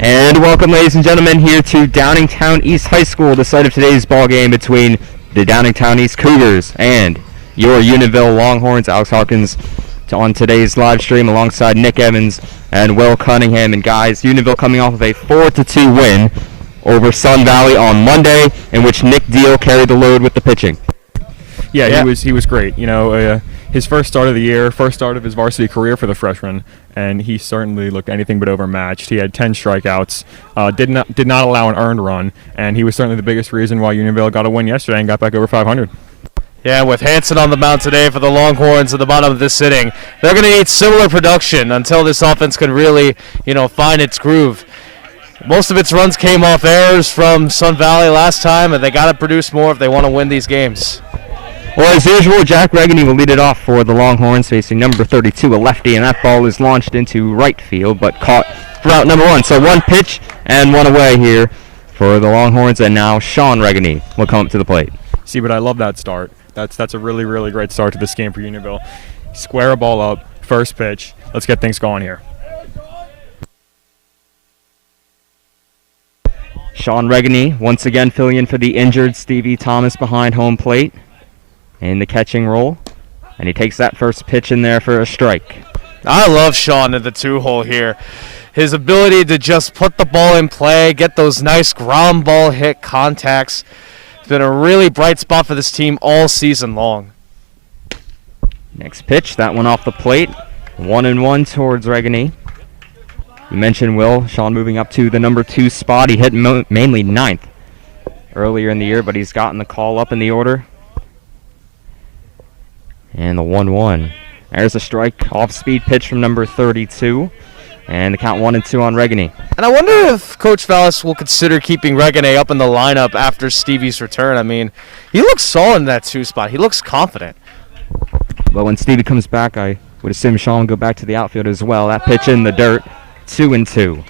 And welcome, ladies and gentlemen, here to Downingtown East High School, the site of today's ball game between the Downingtown East Cougars and your Unionville Longhorns. Alex Hawkins on today's live stream alongside Nick Evans and Will Cunningham. And guys, Unionville coming off of a 4-2 win over Sun Valley on Monday, in which Nick Deal carried the load with the pitching. Yeah, he was great. You know, his first start of the year, first start of his varsity career for the freshman, and he certainly looked anything but overmatched. He had 10 strikeouts, did not allow an earned run, and he was certainly the biggest reason why Unionville got a win yesterday and got back over 500. Yeah, with Hanson on the mound today for the Longhorns at the bottom of this inning, they're going to need similar production until this offense can really, find its groove. Most of its runs came off errors from Sun Valley last time, and they got to produce more if they want to win these games. Well, as usual, Jack Reganey will lead it off for the Longhorns, facing number 32, a lefty, and that ball is launched into right field, but caught for out number one. So one pitch and one away here for the Longhorns, and now Sean Reganey will come up to the plate. See, but I love that start. That's a really, really great start to this game for Unionville. Square a ball up, first pitch. Let's get things going here. Sean Reganey once again filling in for the injured Stevie Thomas behind home plate in the catching role, and he takes that first pitch in there for a strike. I love Sean in the two-hole here. His ability to just put the ball in play, get those nice ground ball hit contacts. It's been a really bright spot for this team all season long. Next pitch, that one off the plate. 1-1 towards Reganey. You mentioned Will, Sean moving up to the number 2 spot. He hit mainly 9th earlier in the year, but he's gotten the call up in the order. And the 1-1. There's a strike off-speed pitch from number 32. And the count 1-2 on Reganey. And I wonder if Coach Vallis will consider keeping Reganey up in the lineup after Stevie's return. I mean, he looks solid in that 2 spot. He looks confident. But when Stevie comes back, I would assume Sean will go back to the outfield as well. That pitch in the dirt, 2-2.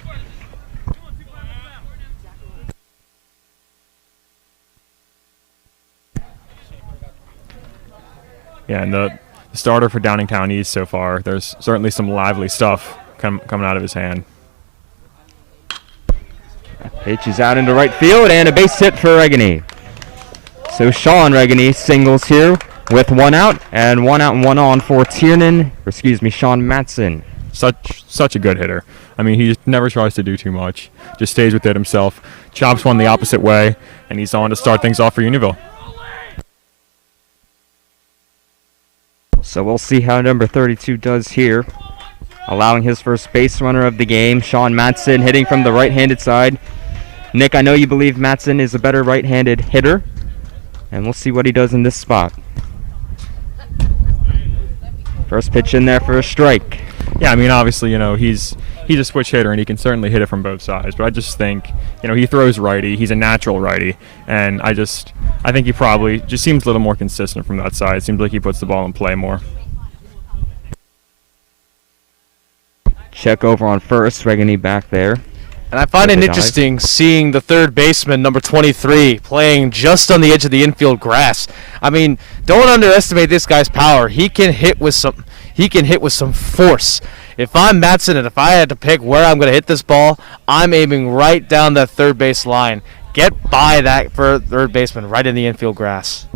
Yeah, and the starter for Downingtown East so far, there's certainly some lively stuff coming out of his hand. That pitch is out into right field, and a base hit for Reganey. So Sean Reganey singles here with 1 out, and 1 out and 1 on for Sean Matson. Such a good hitter. I mean, he just never tries to do too much, just stays with it himself, chops one the opposite way, and he's on to start things off for Unionville. So we'll see how number 32 does here. Allowing his first base runner of the game, Sean Matson, hitting from the right-handed side. Nick, I know you believe Matson is a better right-handed hitter, and we'll see what he does in this spot. First pitch in there for a strike. Yeah, I mean, obviously, he's a switch hitter, and he can certainly hit it from both sides. But I just think, he throws righty. He's a natural righty, and I think he probably just seems a little more consistent from that side. It seems like he puts the ball in play more. Check over on first, Reganey back there. And I find it interesting seeing the third baseman, number 23, playing just on the edge of the infield grass. I mean, don't underestimate this guy's power. He can hit with some force. If I'm Matson and if I had to pick where I'm going to hit this ball, I'm aiming right down that third base line. Get by that third baseman right in the infield grass.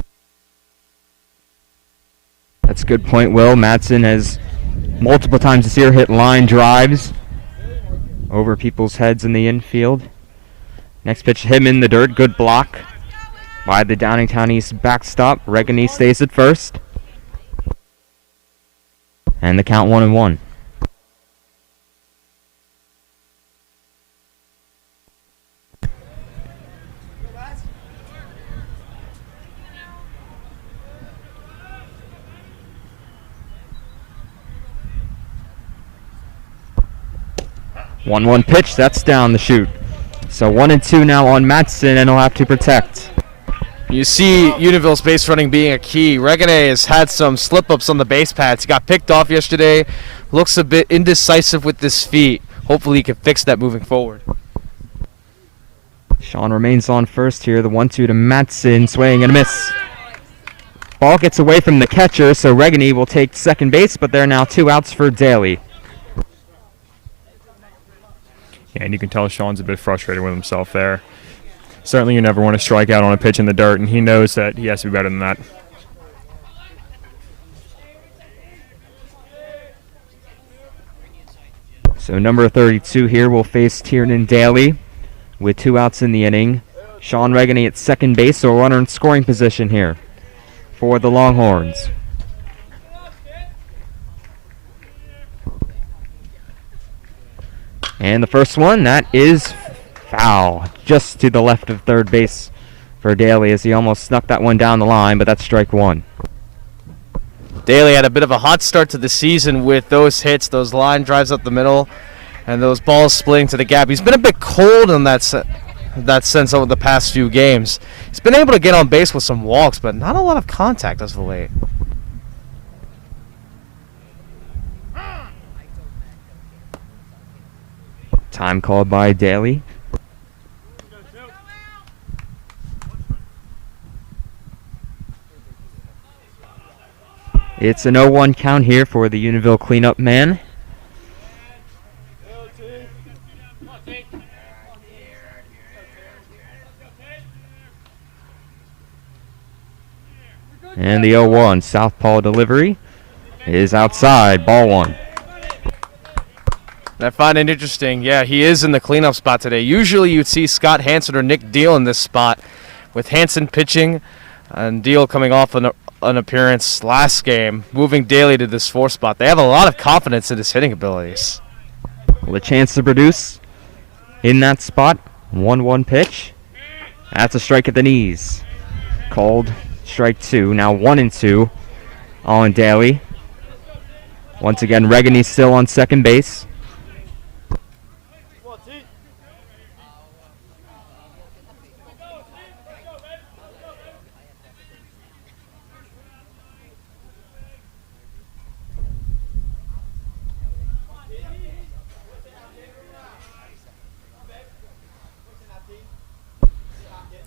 That's a good point, Will. Matson has multiple times this year hit line drives over people's heads in the infield. Next pitch, him in the dirt. Good block by the Downingtown East backstop. Reganey stays at first. And the count 1-1. One pitch, that's down the chute. So 1-2 now on Matson, and he'll have to protect. You see Unionville's base running being a key. Reganey has had some slip-ups on the base paths. He got picked off yesterday. Looks a bit indecisive with his feet. Hopefully he can fix that moving forward. Sean remains on first here. The 1-2 to Matson, swing and a miss. Ball gets away from the catcher, so Reganey will take second base, but there are now 2 outs for Daly. And you can tell Sean's a bit frustrated with himself there. Certainly you never want to strike out on a pitch in the dirt, and he knows that he has to be better than that. So number 32 here will face Tiernan Daly with 2 outs in the inning. Sean Regany at second base, so a runner in scoring position here for the Longhorns. And the first one, that is foul, just to the left of third base for Daly as he almost snuck that one down the line, but that's strike 1. Daly had a bit of a hot start to the season with those hits, those line drives up the middle, and those balls splitting to the gap. He's been a bit cold in that sense over the past few games. He's been able to get on base with some walks, but not a lot of contact as of late. Time called by Daly. It's an 0-1 count here for the Unionville cleanup man. And the 0-1 southpaw delivery is outside, ball 1. I find it interesting. Yeah, he is in the cleanup spot today. Usually you'd see Scott Hansen or Nick Deal in this spot, with Hansen pitching and Deal coming off an appearance last game, moving Daly to this 4th spot. They have a lot of confidence in his hitting abilities. Well, a chance to produce in that spot. 1-1 pitch. That's a strike at the knees. Called strike 2. Now 1-2 on Daly. Once again, Regany still on second base.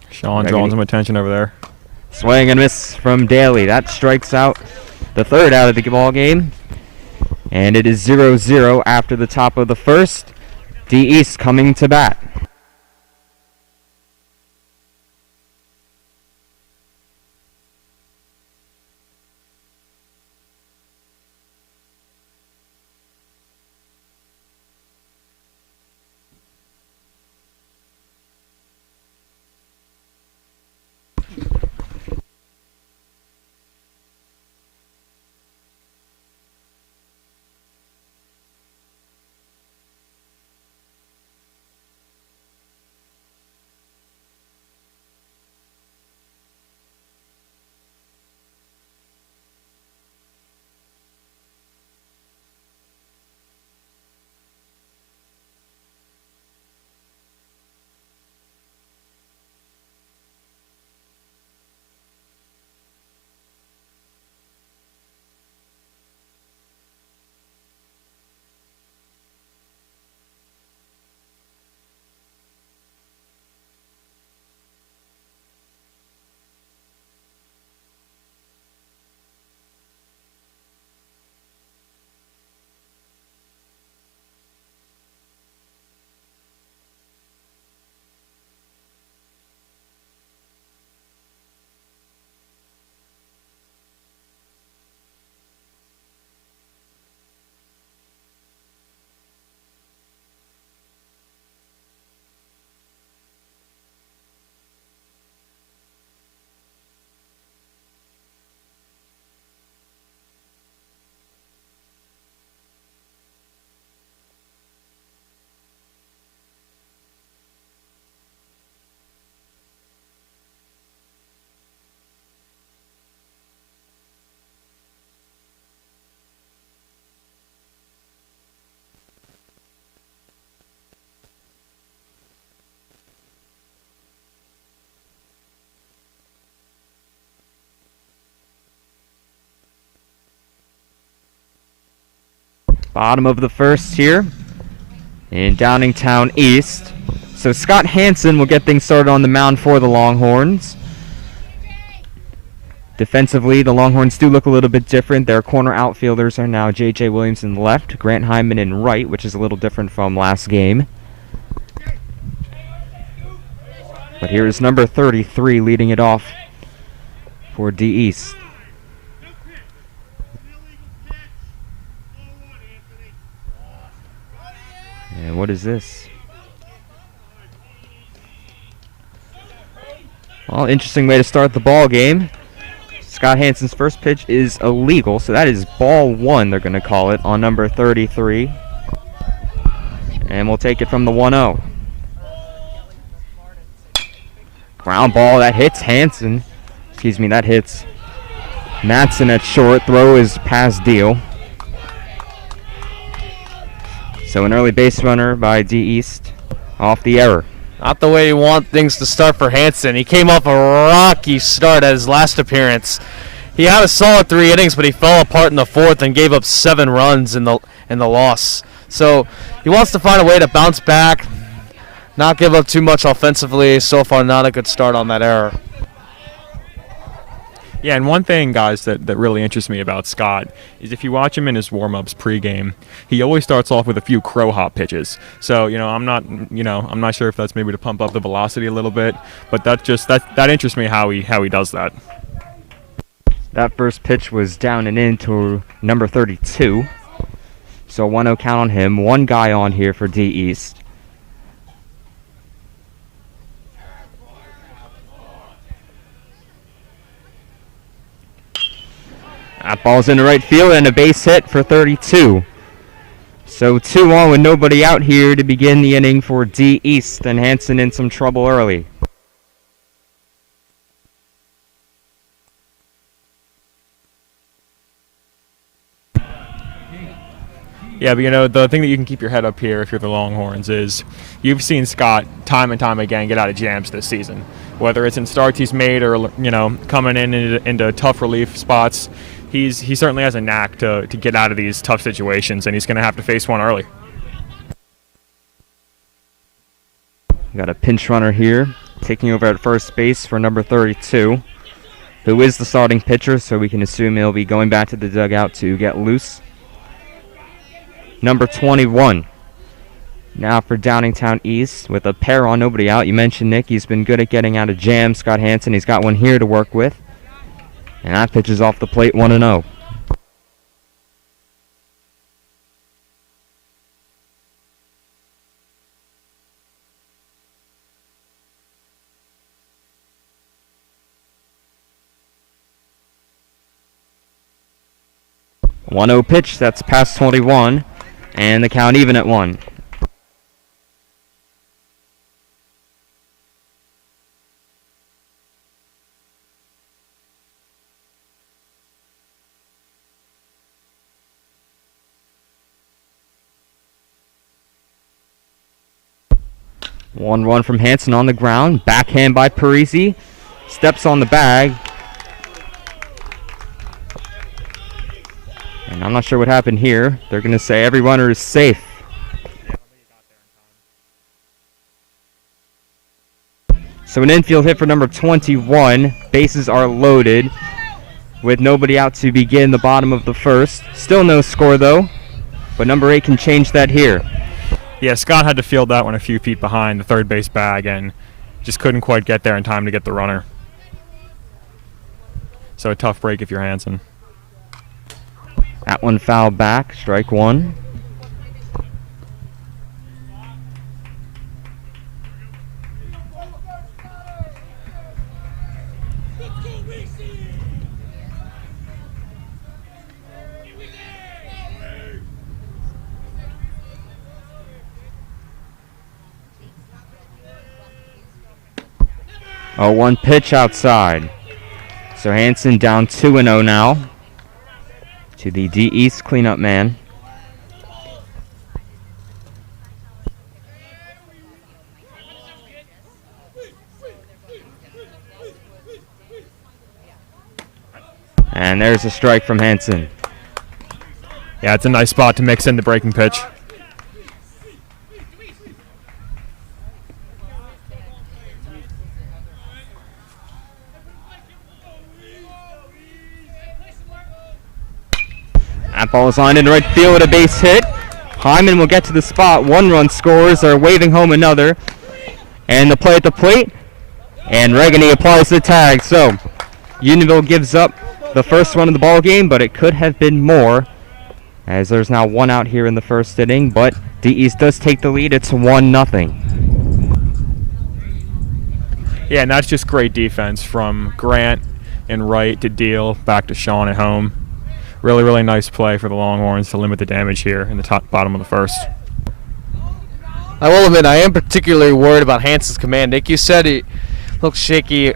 Sean drawing some attention over there. Swing and miss from Daly. That strikes out the 3rd out of the ball game. And it is 0-0 after the top of the 1st. D East coming to bat. Bottom of the 1st here in Downingtown East. So Scott Hansen will get things started on the mound for the Longhorns. Defensively, the Longhorns do look a little bit different. Their corner outfielders are now J.J. Williams in left, Grant Hyman in right, which is a little different from last game. But here is number 33 leading it off for D East. And what is this? Well, interesting way to start the ball game. Scott Hansen's first pitch is illegal, so that is ball 1, they're going to call it, on number 33. And we'll take it from the 1-0. Ground ball, that hits Hansen. Excuse me, that hits Matson at short. Throw is past deal. So an early base runner by D East off the error. Not the way you want things to start for Hansen. He came off a rocky start at his last appearance. He had a solid 3 innings, but he fell apart in the 4th and gave up 7 runs in the loss. So he wants to find a way to bounce back, not give up too much offensively. So far, not a good start on that error. Yeah, and one thing, guys, that really interests me about Scott is if you watch him in his warm-ups pregame, he always starts off with a few crow hop pitches. So, I'm not sure if that's maybe to pump up the velocity a little bit, but that interests me how he does that. That first pitch was down and in to number 32. So 1-0 count on him. One guy on here for D East. That ball's in the right field and a base hit for 32. So 2 on with nobody out here to begin the inning for D East, and Hansen in some trouble early. Yeah, but the thing that you can keep your head up here if you're the Longhorns is you've seen Scott time and time again get out of jams this season. Whether it's in starts he's made or, coming into tough relief spots, he certainly has a knack to get out of these tough situations, and he's going to have to face one early. Got a pinch runner here, taking over at first base for number 32, who is the starting pitcher, so we can assume he'll be going back to the dugout to get loose. Number 21. Now for Downingtown East with a pair on, nobody out. You mentioned Nick, he's been good at getting out of jams. Scott Hansen, he's got one here to work with. And that pitch is off the plate, 1-0. Pitch, that's past 21. And the count even at 1. One run from Hansen on the ground. Backhand by Parisi. Steps on the bag. And I'm not sure what happened here. They're going to say every runner is safe. So an infield hit for number 21. Bases are loaded with nobody out to begin the bottom of the first. Still no score though, but number 8 can change that here. Yeah, Scott had to field that one a few feet behind the third base bag and just couldn't quite get there in time to get the runner. So a tough break if you're Hansen. That one fouled back, strike 1. Oh, one pitch outside. So Hansen down 2-0 now to the D East cleanup man. And there's a strike from Hansen. Yeah, it's a nice spot to mix in the breaking pitch. That ball is lined in right field with a base hit. Hyman will get to the spot. 1 run scores. They're waving home another. And the play at the plate. And Regany applies the tag. So Unionville gives up the first run of the ball game, but it could have been more, as there's now 1 out here in the first inning. But D East does take the lead. It's 1-0. Yeah, and that's just great defense from Grant and right to Deal back to Sean at home. Really, really nice play for the Longhorns to limit the damage here in the bottom of the first. I will admit, I am particularly worried about Hanson's command. Nick, you said he looked shaky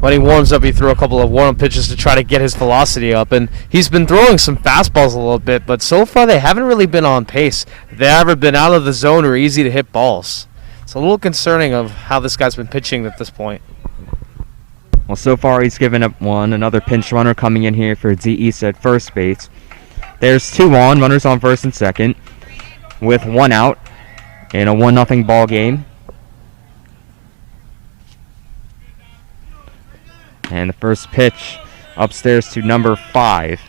when he warms up. He threw a couple of warm-up pitches to try to get his velocity up, and he's been throwing some fastballs a little bit, but so far they haven't really been on pace. They haven't been out of the zone or easy to hit balls. It's a little concerning of how this guy's been pitching at this point. Well, so far he's given up 1. Another pinch runner coming in here for D East at first base. There's 2 on, runners on first and second, with 1 out in a 1-0 ball game. And the first pitch upstairs to number 5.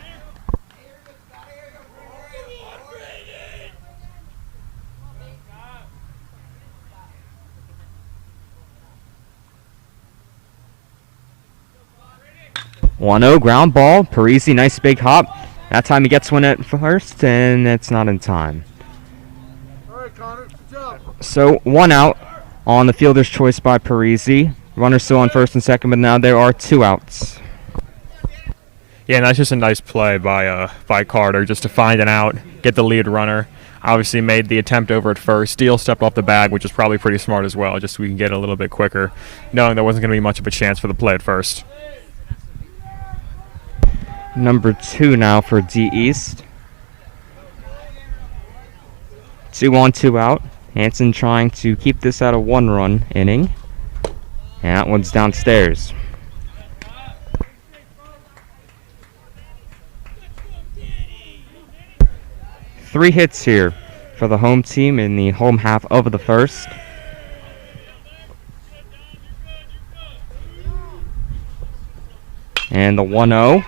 (1-0) ground ball. Parisi, nice big hop. That time he gets one at first, and it's not in time. So 1 out on the fielder's choice by Parisi. Runner still on first and second, but now there are 2 outs. Yeah, and that's just a nice play by Carter, just to find an out, get the lead runner. Obviously made the attempt over at first. Steele stepped off the bag, which is probably pretty smart as well, just so we can get a little bit quicker, knowing there wasn't going to be much of a chance for the play at first. Number 2 now for D East. 2 on, 2 out. Hanson trying to keep this at a 1-run inning. And that one's downstairs. Three hits here for the home team in the home half of the first. And the 1-0.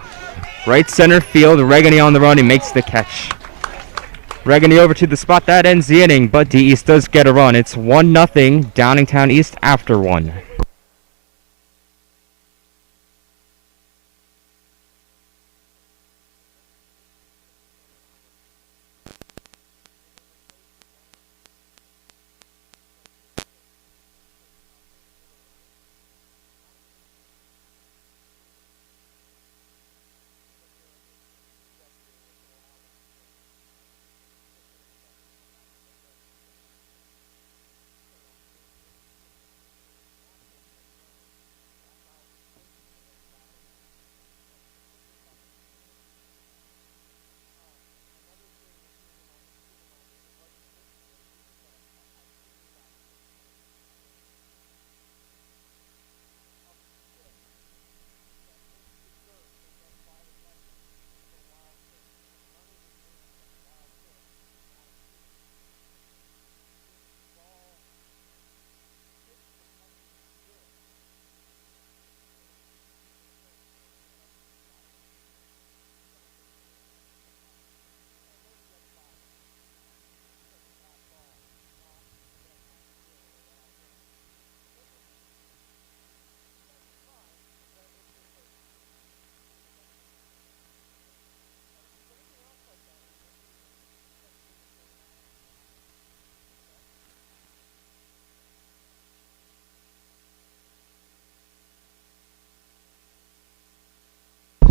Right center field, Regany on the run. He makes the catch. Regany over to the spot. That ends the inning, but D East does get a run. It's 1-0 Downingtown East after 1.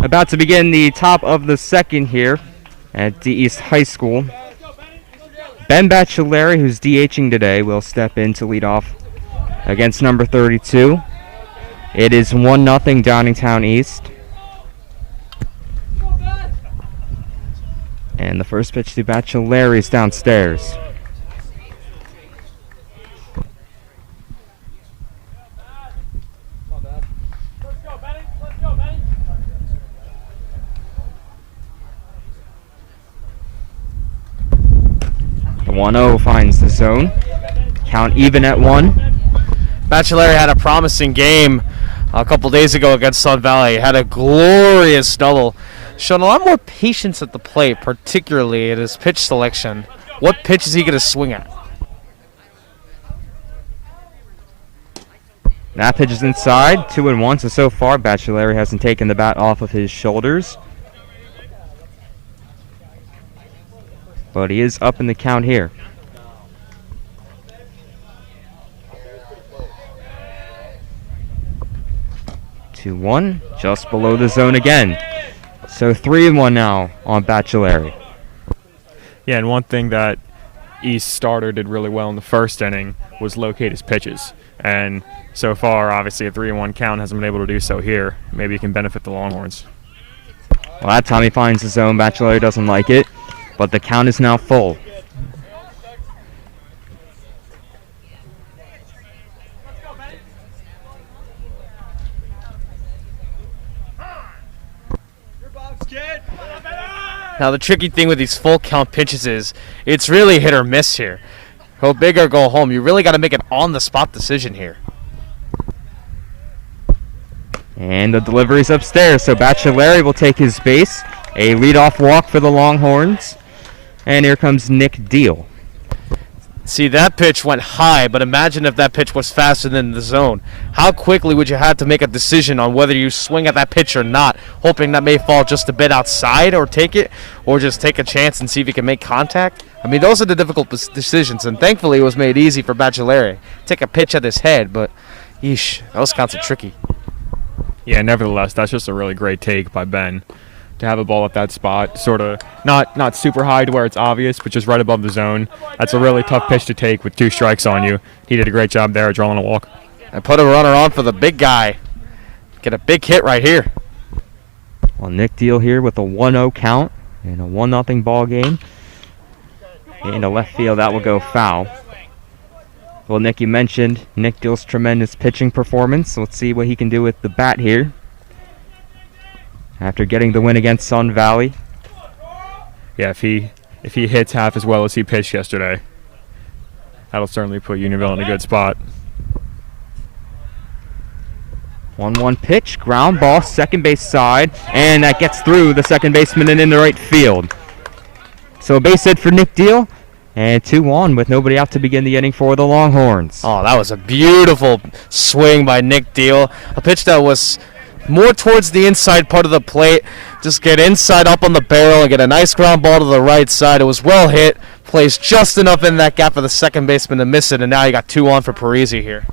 About to begin the top of the second here at D East High School. Ben Bachelari, who's DHing today, will step in to lead off against number 32. It is 1-0 Downingtown East. And the first pitch to Bachelari is downstairs. The 1-0 finds the zone. Count even at 1. Bachelari had a promising game a couple days ago against Sun Valley. Had a glorious double. Shown a lot more patience at the plate, particularly at his pitch selection. What pitch is he going to swing at? That pitch is inside, 2-1. So far, Bachelari hasn't taken the bat off of his shoulders. But he is up in the count here. 2-1, just below the zone again. So 3-1 now on Bachelari. Yeah, and one thing that East starter did really well in the first inning was locate his pitches. And so far, obviously, a 3-1 count hasn't been able to do so here. Maybe it can benefit the Longhorns. Well, that time he finds the zone. Bachelari doesn't like it, but the count is now full. Now the tricky thing with these full count pitches is it's really hit or miss here. Go big or go home. You really got to make an on-the-spot decision here. And the delivery's upstairs, so Bachelari will take his base. A leadoff walk for the Longhorns. And here comes Nick Deal. See, that pitch went high, but imagine if that pitch was faster than the zone. How quickly would you have to make a decision on whether you swing at that pitch or not, hoping that may fall just a bit outside or take it, or just take a chance and see if you can make contact? I mean, those are the difficult decisions, and thankfully it was made easy for Bachelari. Take a pitch at his head, but yeesh, those counts are tricky. Yeah, nevertheless, that's just a really great take by Ben. To have a ball at that spot, sort of not super high to where it's obvious, but just right above the zone. That's a really tough pitch to take with 2 strikes on you. He did a great job there drawing a walk. And put a runner on for the big guy. Get a big hit right here. Well, Nick Deal here with a 1-0 count in a 1-0 ball game. Into left field, that will go foul. Well, Nick, you mentioned Nick Deal's tremendous pitching performance. So let's see what he can do with the bat here. After getting the win against Sun Valley. Yeah, if he hits half as well as he pitched yesterday, that'll certainly put Unionville in a good spot. 1-1 pitch, ground ball, second base side, and that gets through the second baseman and into right field. So a base hit for Nick Deal, and 2-1 with nobody out to begin the inning for the Longhorns. Oh, that was a beautiful swing by Nick Deal. A pitch that was more towards the inside part of the plate. Just get inside up on the barrel and get a nice ground ball to the right side. It was well hit. Placed just enough in that gap for the second baseman to miss it, and now you got 2 on for Parisi here.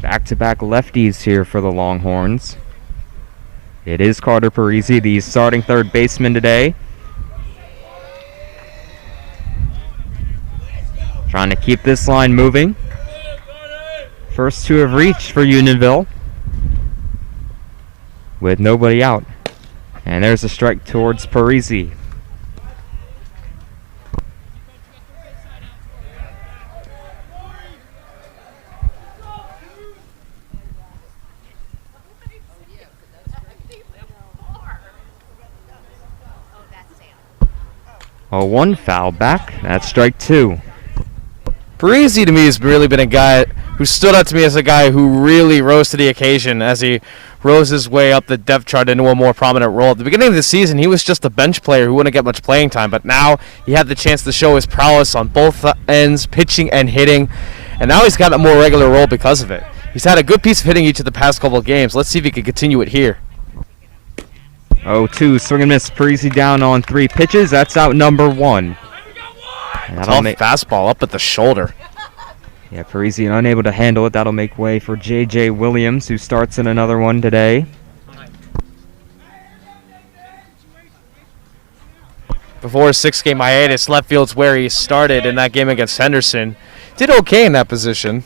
Back-to-back lefties here for the Longhorns. It is Carter Parisi, the starting third baseman today. Trying to keep this line moving. First 2 have reached for Unionville, with nobody out. And there's a strike towards Parisi. Oh, 1 foul back. That's strike 2. Parisi to me has really been a guy who stood out to me as a guy who really rose to the occasion as he rose his way up the depth chart into a more prominent role. At the beginning of the season, he was just a bench player who wouldn't get much playing time, but now he had the chance to show his prowess on both ends, pitching and hitting, and now he's got a more regular role because of it. He's had a good piece of hitting each of the past couple of games. Let's see if he can continue it here. 0-2, swing and miss. Parisi down on 3 pitches. That's out number 1. Tough fastball up at the shoulder. Yeah, Parisi unable to handle it. That'll make way for J.J. Williams, who starts in another one today. Before his 6-game hiatus, left field's where he started in that game against Henderson. Did okay in that position.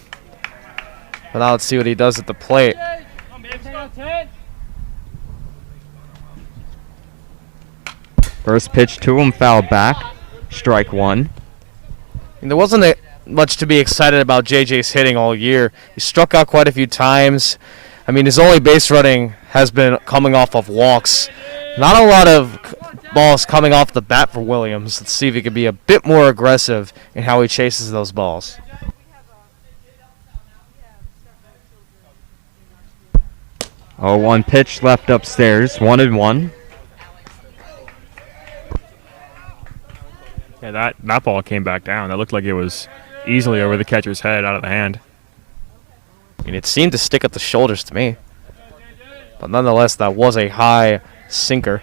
But now let's see what he does at the plate. First pitch to him, foul back. Strike 1. And there wasn't much to be excited about JJ's hitting all year. He struck out quite a few times. I mean, his only base running has been coming off of walks. Not a lot of balls coming off the bat for Williams. Let's see if he can be a bit more aggressive in how he chases those balls. Oh, 1 pitch left upstairs. 1-1. Yeah, that ball came back down. That looked like it was easily over the catcher's head, out of the hand. mean, it seemed to stick at the shoulders to me. But nonetheless, that was a high sinker.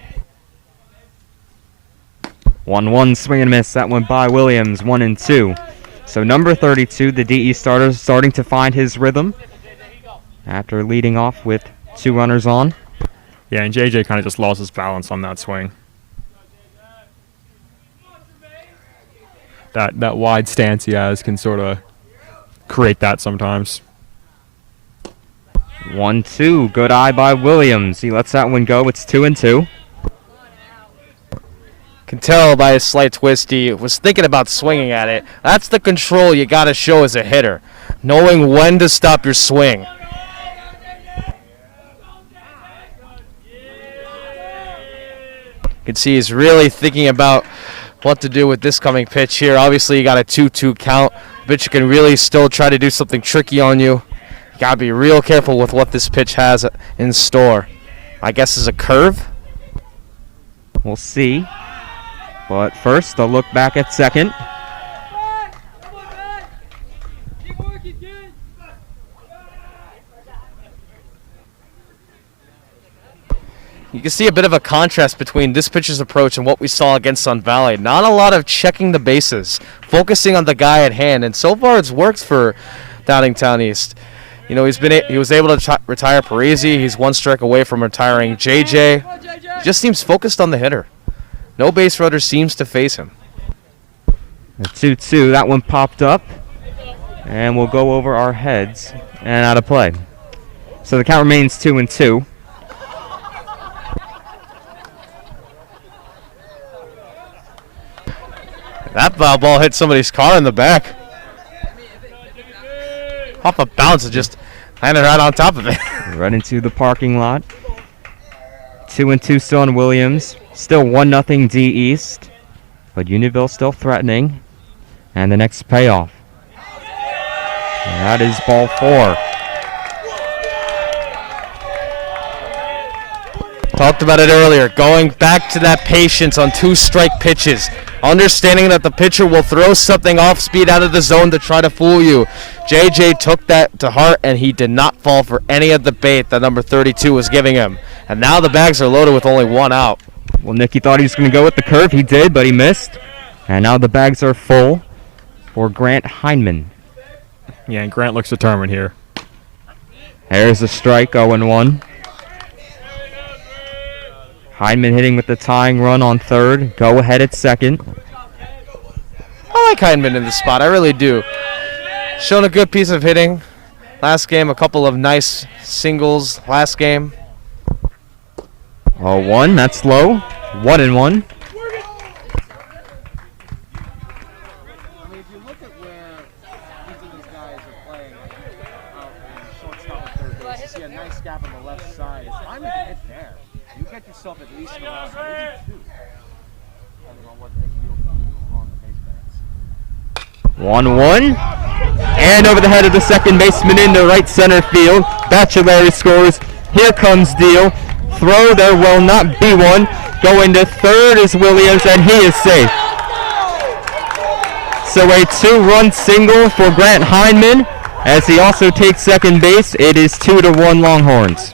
1-1 swing and miss. That went by Williams, 1-2. So number 32, the DE starter, starting to find his rhythm after leading off with 2 runners on. Yeah, and JJ kind of just lost his balance on that swing. That wide stance he has can sort of create that sometimes. 1-2, good eye by Williams. He lets that one go. It's 2-2. Can tell by his slight twist he was thinking about swinging at it. That's the control you got to show as a hitter, knowing when to stop your swing. You can see he's really thinking about what to do with this coming pitch here. Obviously, you got a 2-2 count. The pitcher can really still try to do something tricky on you. You got to be real careful with what this pitch has in store. I guess is a curve. We'll see. But first, a look back at second. You can see a bit of a contrast between this pitcher's approach and what we saw against Sun Valley. Not a lot of checking the bases, focusing on the guy at hand, and so far it's worked for Downingtown East. You know, he was able to retire Parisi. He's 1 strike away from retiring JJ. He just seems focused on the hitter. No base runner seems to face him. A 2-2, that one popped up, and we'll go over our heads and out of play. So the count remains 2-2. That foul ball hit somebody's car in the back. Off a bounce, it just landed right on top of it. Right into the parking lot. 2-2 still on Williams. Still 1-0 D East. But Unionville still threatening. And the next payoff. And that is ball 4. Talked about it earlier. Going back to that patience on 2-strike pitches. Understanding that the pitcher will throw something off speed out of the zone to try to fool you. JJ took that to heart, and he did not fall for any of the bait that number 32 was giving him. And now the bags are loaded with only 1 out. Well, Nicky thought he was going to go with the curve. He did, but he missed. And now the bags are full for Grant Heineman. Yeah, and Grant looks determined here. There's a strike, 0-1. Heineman hitting with the tying run on third. Go ahead at second. I like Heineman in this spot. I really do. Shown a good piece of hitting. Last game, a couple of nice singles last game. 0-1, that's low. 1-1. At least around 82. I don't know what they feel on the base paths. 1-1. And over the head of the second baseman into right center field. Bachelari scores. Here comes Deal. Throw, there will not be one. Going to third is Williams, and he is safe. So a 2-run single for Grant Heineman. As he also takes second base, it is 2-1 Longhorns.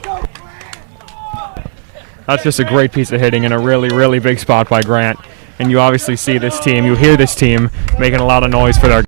That's just a great piece of hitting in a really, really big spot by Grant. And you obviously see this team, you hear this team making a lot of noise for their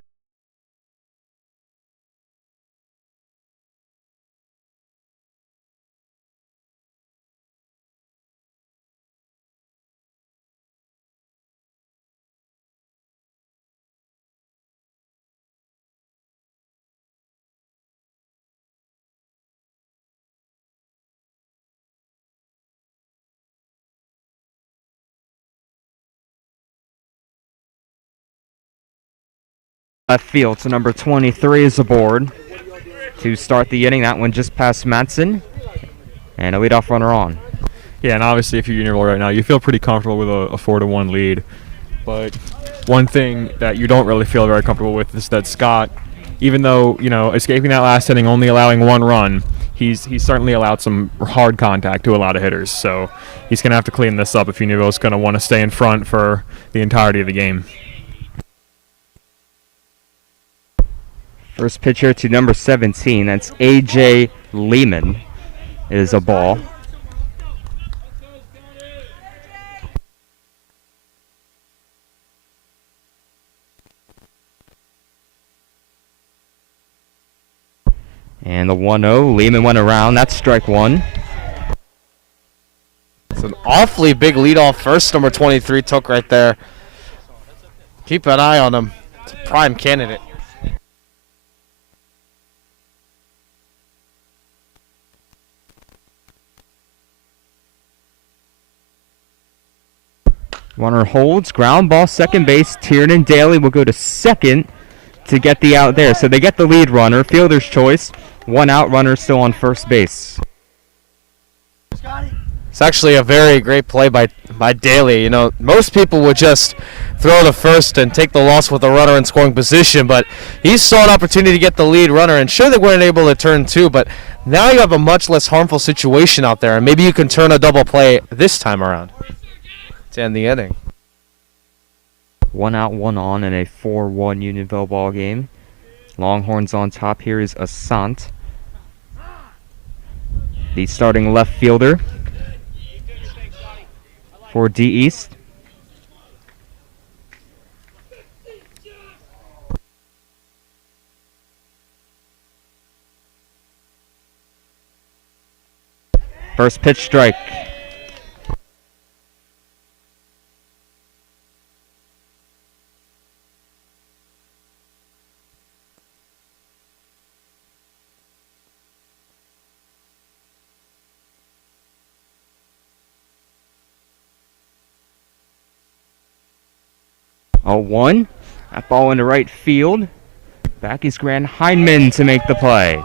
left field. So number 23 is aboard to start the inning. That one just past Matson. And a leadoff runner on. Yeah, and obviously if you're Unionville right now, you feel pretty comfortable with a 4-1 lead. But one thing that you don't really feel very comfortable with is that Scott, even though, you know, escaping that last inning, only allowing 1 run, he's certainly allowed some hard contact to a lot of hitters. So he's going to have to clean this up if Unionville's going to want to stay in front for the entirety of the game. First pitcher to number 17, that's A.J. Lehman, is a ball. And the 1-0, Lehman went around, that's strike one. It's an awfully big leadoff first number 23 took right there. Keep an eye on him. It's a prime candidate. Runner holds, ground ball, second base. Tiernan Daly will go to second to get the out there. So they get the lead runner, fielder's choice. One out, runner still on first base. It's actually a very great play by Daly. You know, most people would just throw to first and take the loss with a runner in scoring position, but he saw an opportunity to get the lead runner, and sure they weren't able to turn two, but now you have a much less harmful situation out there, and maybe you can turn a double play this time around to end the inning. One out, one on in a 4-1 Unionville ball game. Longhorns on top. Here is Asant, the starting left fielder for D East. First pitch strike. Oh, one. That ball into right field. Back is Grant Heinman to make the play.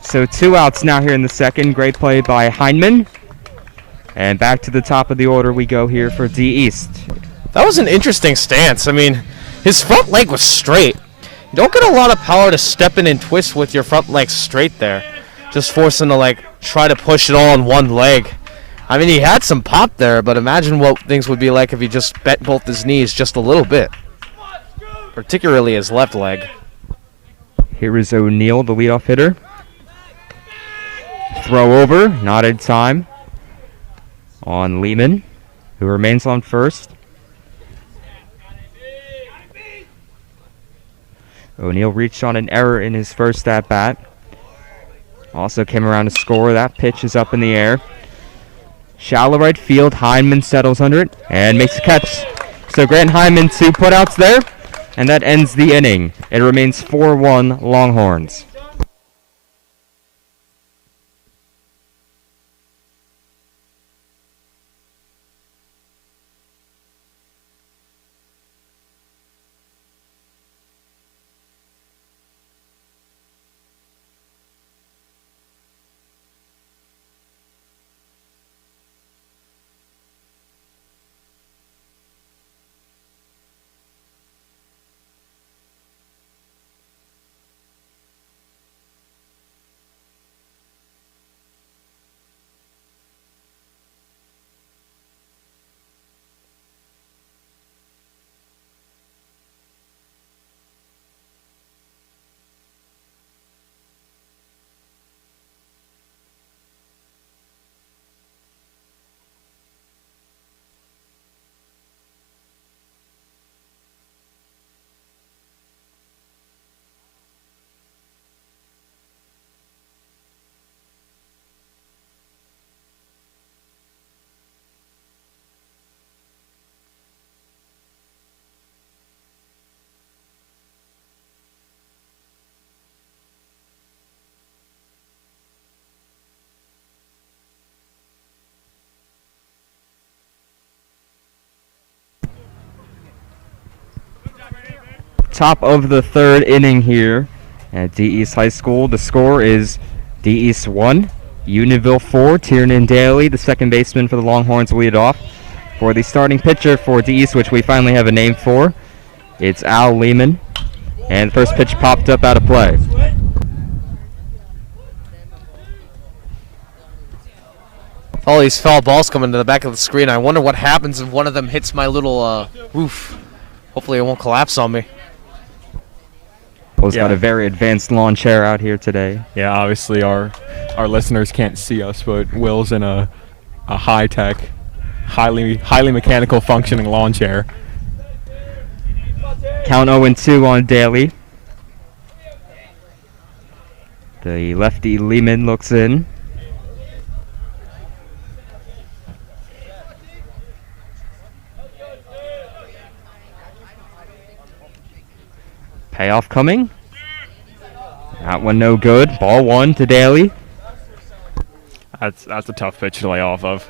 So 2 outs now here in the second. Great play by Heinman. And back to the top of the order we go here for D East. That was an interesting stance. I mean, his front leg was straight. You don't get a lot of power to step in and twist with your front leg straight there. Just forcing to try to push it all on one leg. I mean, he had some pop there, but imagine what things would be like if he just bent both his knees just a little bit. Particularly his left leg. Here is O'Neal, the leadoff hitter. Throw over, not in time on Lehman, who remains on first. O'Neal reached on an error in his first at-bat. Also came around to score. That pitch is up in the air. Shallow right field, Heinman settles under it and makes a catch. So Grant Heinman 2 putouts there, and that ends the inning. It remains 4-1 Longhorns. Top of the third inning here at D East High School. The score is D East 1, Unionville 4. Tiernan Daly, the second baseman for the Longhorns, will lead off. For the starting pitcher for D East, which we finally have a name for, it's Al Lehman. And the first pitch popped up out of play. All these foul balls coming to the back of the screen. I wonder what happens if one of them hits my little roof. Hopefully it won't collapse on me. Will's got a very advanced lawn chair out here today. Yeah, obviously our listeners can't see us, but Will's in a high-tech, highly mechanical functioning lawn chair. Count 0-2 on Daly. The lefty Lehman looks in. Payoff coming. That one no good. Ball 1 to Daly. That's a tough pitch to lay off of.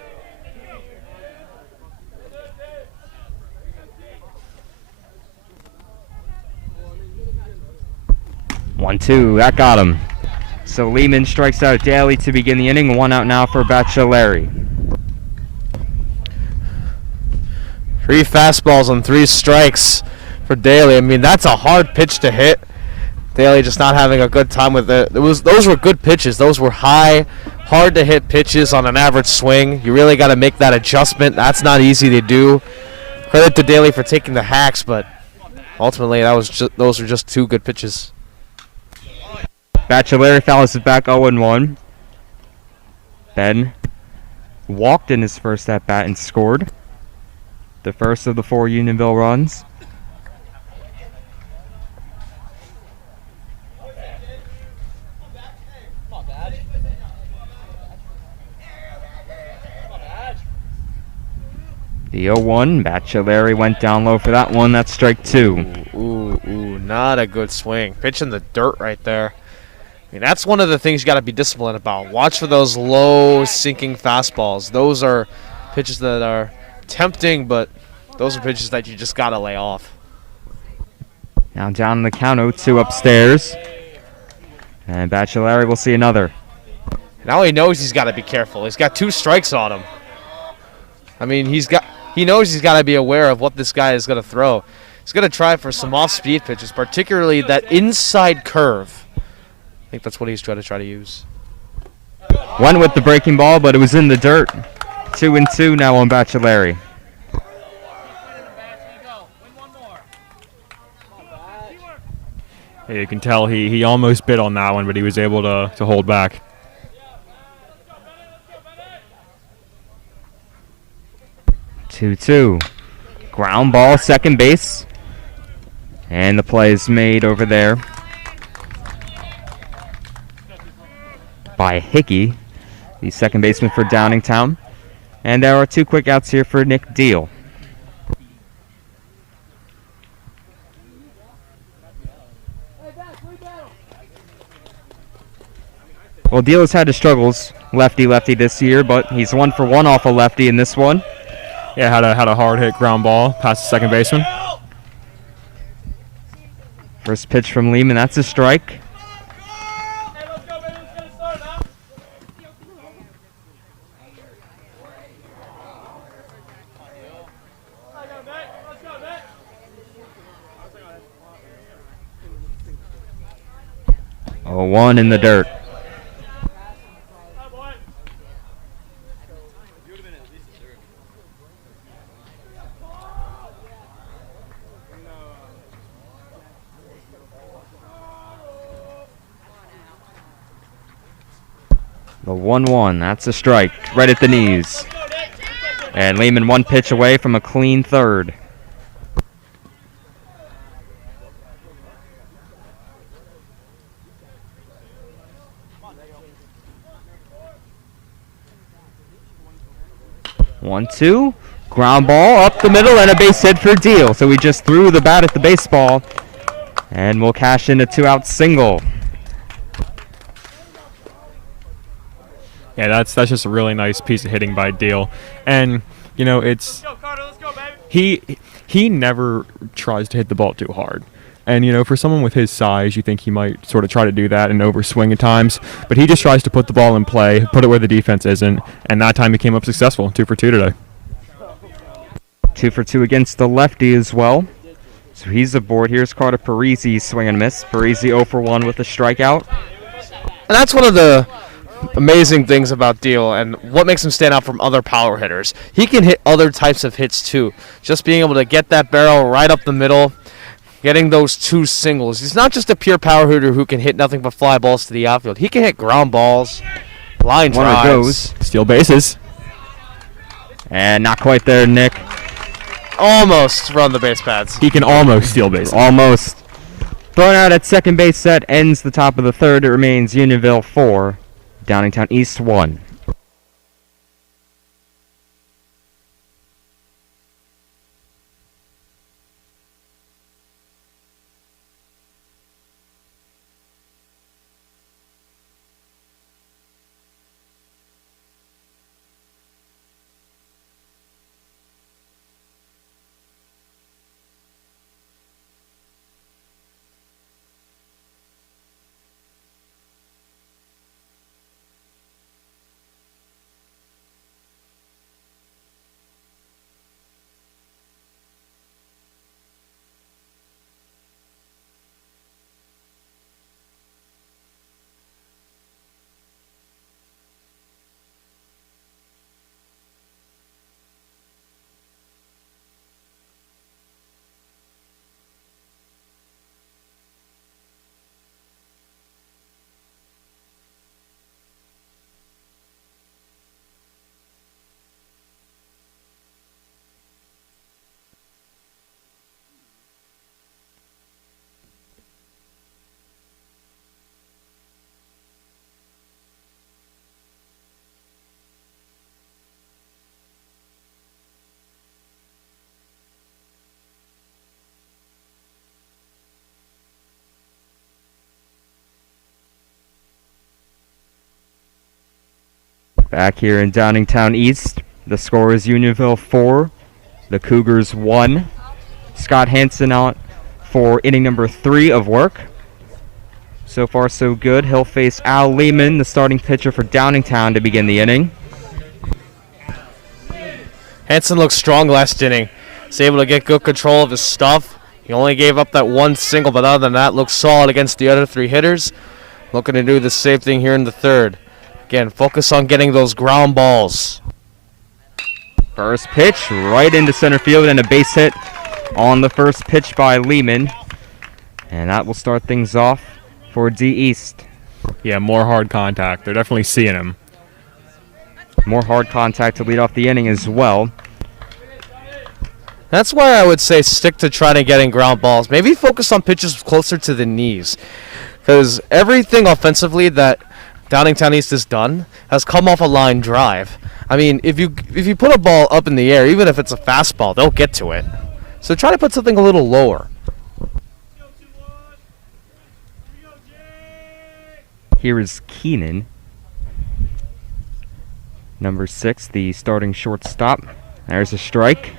One, two. That got him. So Lehman strikes out Daly to begin the inning. 1 out now for Baccelleri. 3 fastballs on 3 strikes for Daly. I mean, that's a hard pitch to hit. Daly just not having a good time with it. Those were good pitches. Those were high, hard to hit pitches on an average swing. You really got to make that adjustment. That's not easy to do. Credit to Daly for taking the hacks, but ultimately those were just 2 good pitches. Baccelleri fouls it back 0-1. Ben walked in his first at-bat and scored. The first of the 4 Unionville runs. The 0-1, Baccelleri went down low for that one. That's strike 2. Ooh, not a good swing. Pitch in the dirt right there. I mean, that's one of the things you got to be disciplined about. Watch for those low sinking fastballs. Those are pitches that are tempting, but those are pitches that you just got to lay off. Now down in the count, 0-2 upstairs. And Baccelleri will see another. Now he knows he's got to be careful. He's got 2 strikes on him. I mean, he knows he's got to be aware of what this guy is going to throw. He's going to try for some off-speed pitches, particularly that inside curve. I think that's what he's trying to use. Went with the breaking ball, but it was in the dirt. 2-2 now on Baccelleri. Yeah, you can tell he almost bit on that one, but he was able to hold back. 2-2. Ground ball, second base. And the play is made over there by Hickey, the second baseman for Downingtown. And there are 2 quick outs here for Nick Deal. Well, Deal has had his struggles, lefty this year, but he's 1 for 1 off a lefty in this one. Yeah, had a hard hit ground ball past the second baseman. First pitch from Lehman, that's a strike. Oh, 1 in the dirt. The 1-1, that's a strike, right at the knees. And Lehman 1 pitch away from a clean third. One, two, ground ball up the middle and a base hit for Deal. So we just threw the bat at the baseball, and we'll cash in a 2-out single. Yeah, that's just a really nice piece of hitting by Deal. And, you know, it's he never tries to hit the ball too hard. And, you know, for someone with his size, you think he might sort of try to do that and overswing at times. But he just tries to put the ball in play, put it where the defense isn't. And that time he came up successful, 2 for 2 today. 2 for 2 against the lefty as well. So he's aboard. Here's Carter Parisi, swing and a miss. Parisi 0 for 1 with a strikeout. And that's one of the amazing things about Deal and what makes him stand out from other power hitters. He can hit other types of hits too. Just being able to get that barrel right up the middle, getting those 2 singles. He's not just a pure power hitter who can hit nothing but fly balls to the outfield. He can hit ground balls, line drives. Runner goes. Steal bases. And not quite there, Nick. Almost run the base pads. He can almost steal bases. Almost. Thrown out at second base set ends the top of the third. It remains Unionville 4, Downingtown East 1. Back here in Downingtown East, the score is Unionville 4, the Cougars 1. Scott Hansen out for inning number 3 of work. So far, so good. He'll face Al Lehman, the starting pitcher for Downingtown, to begin the inning. Hansen looked strong last inning. He's able to get good control of his stuff. He only gave up that 1 single, but other than that, looks solid against the other 3 hitters. Looking to do the same thing here in the third. Again, focus on getting those ground balls. First pitch right into center field and a base hit on the first pitch by Lehman. And that will start things off for D East. Yeah, more hard contact. They're definitely seeing him. More hard contact to lead off the inning as well. That's why I would say stick to trying to getting ground balls. Maybe focus on pitches closer to the knees. Because everything offensively that Downingtown East has done has come off a line drive. I mean, if you put a ball up in the air, even if it's a fastball, they'll get to it. So try to put something a little lower. Here is Keenan, number 6, the starting shortstop. There's a strike.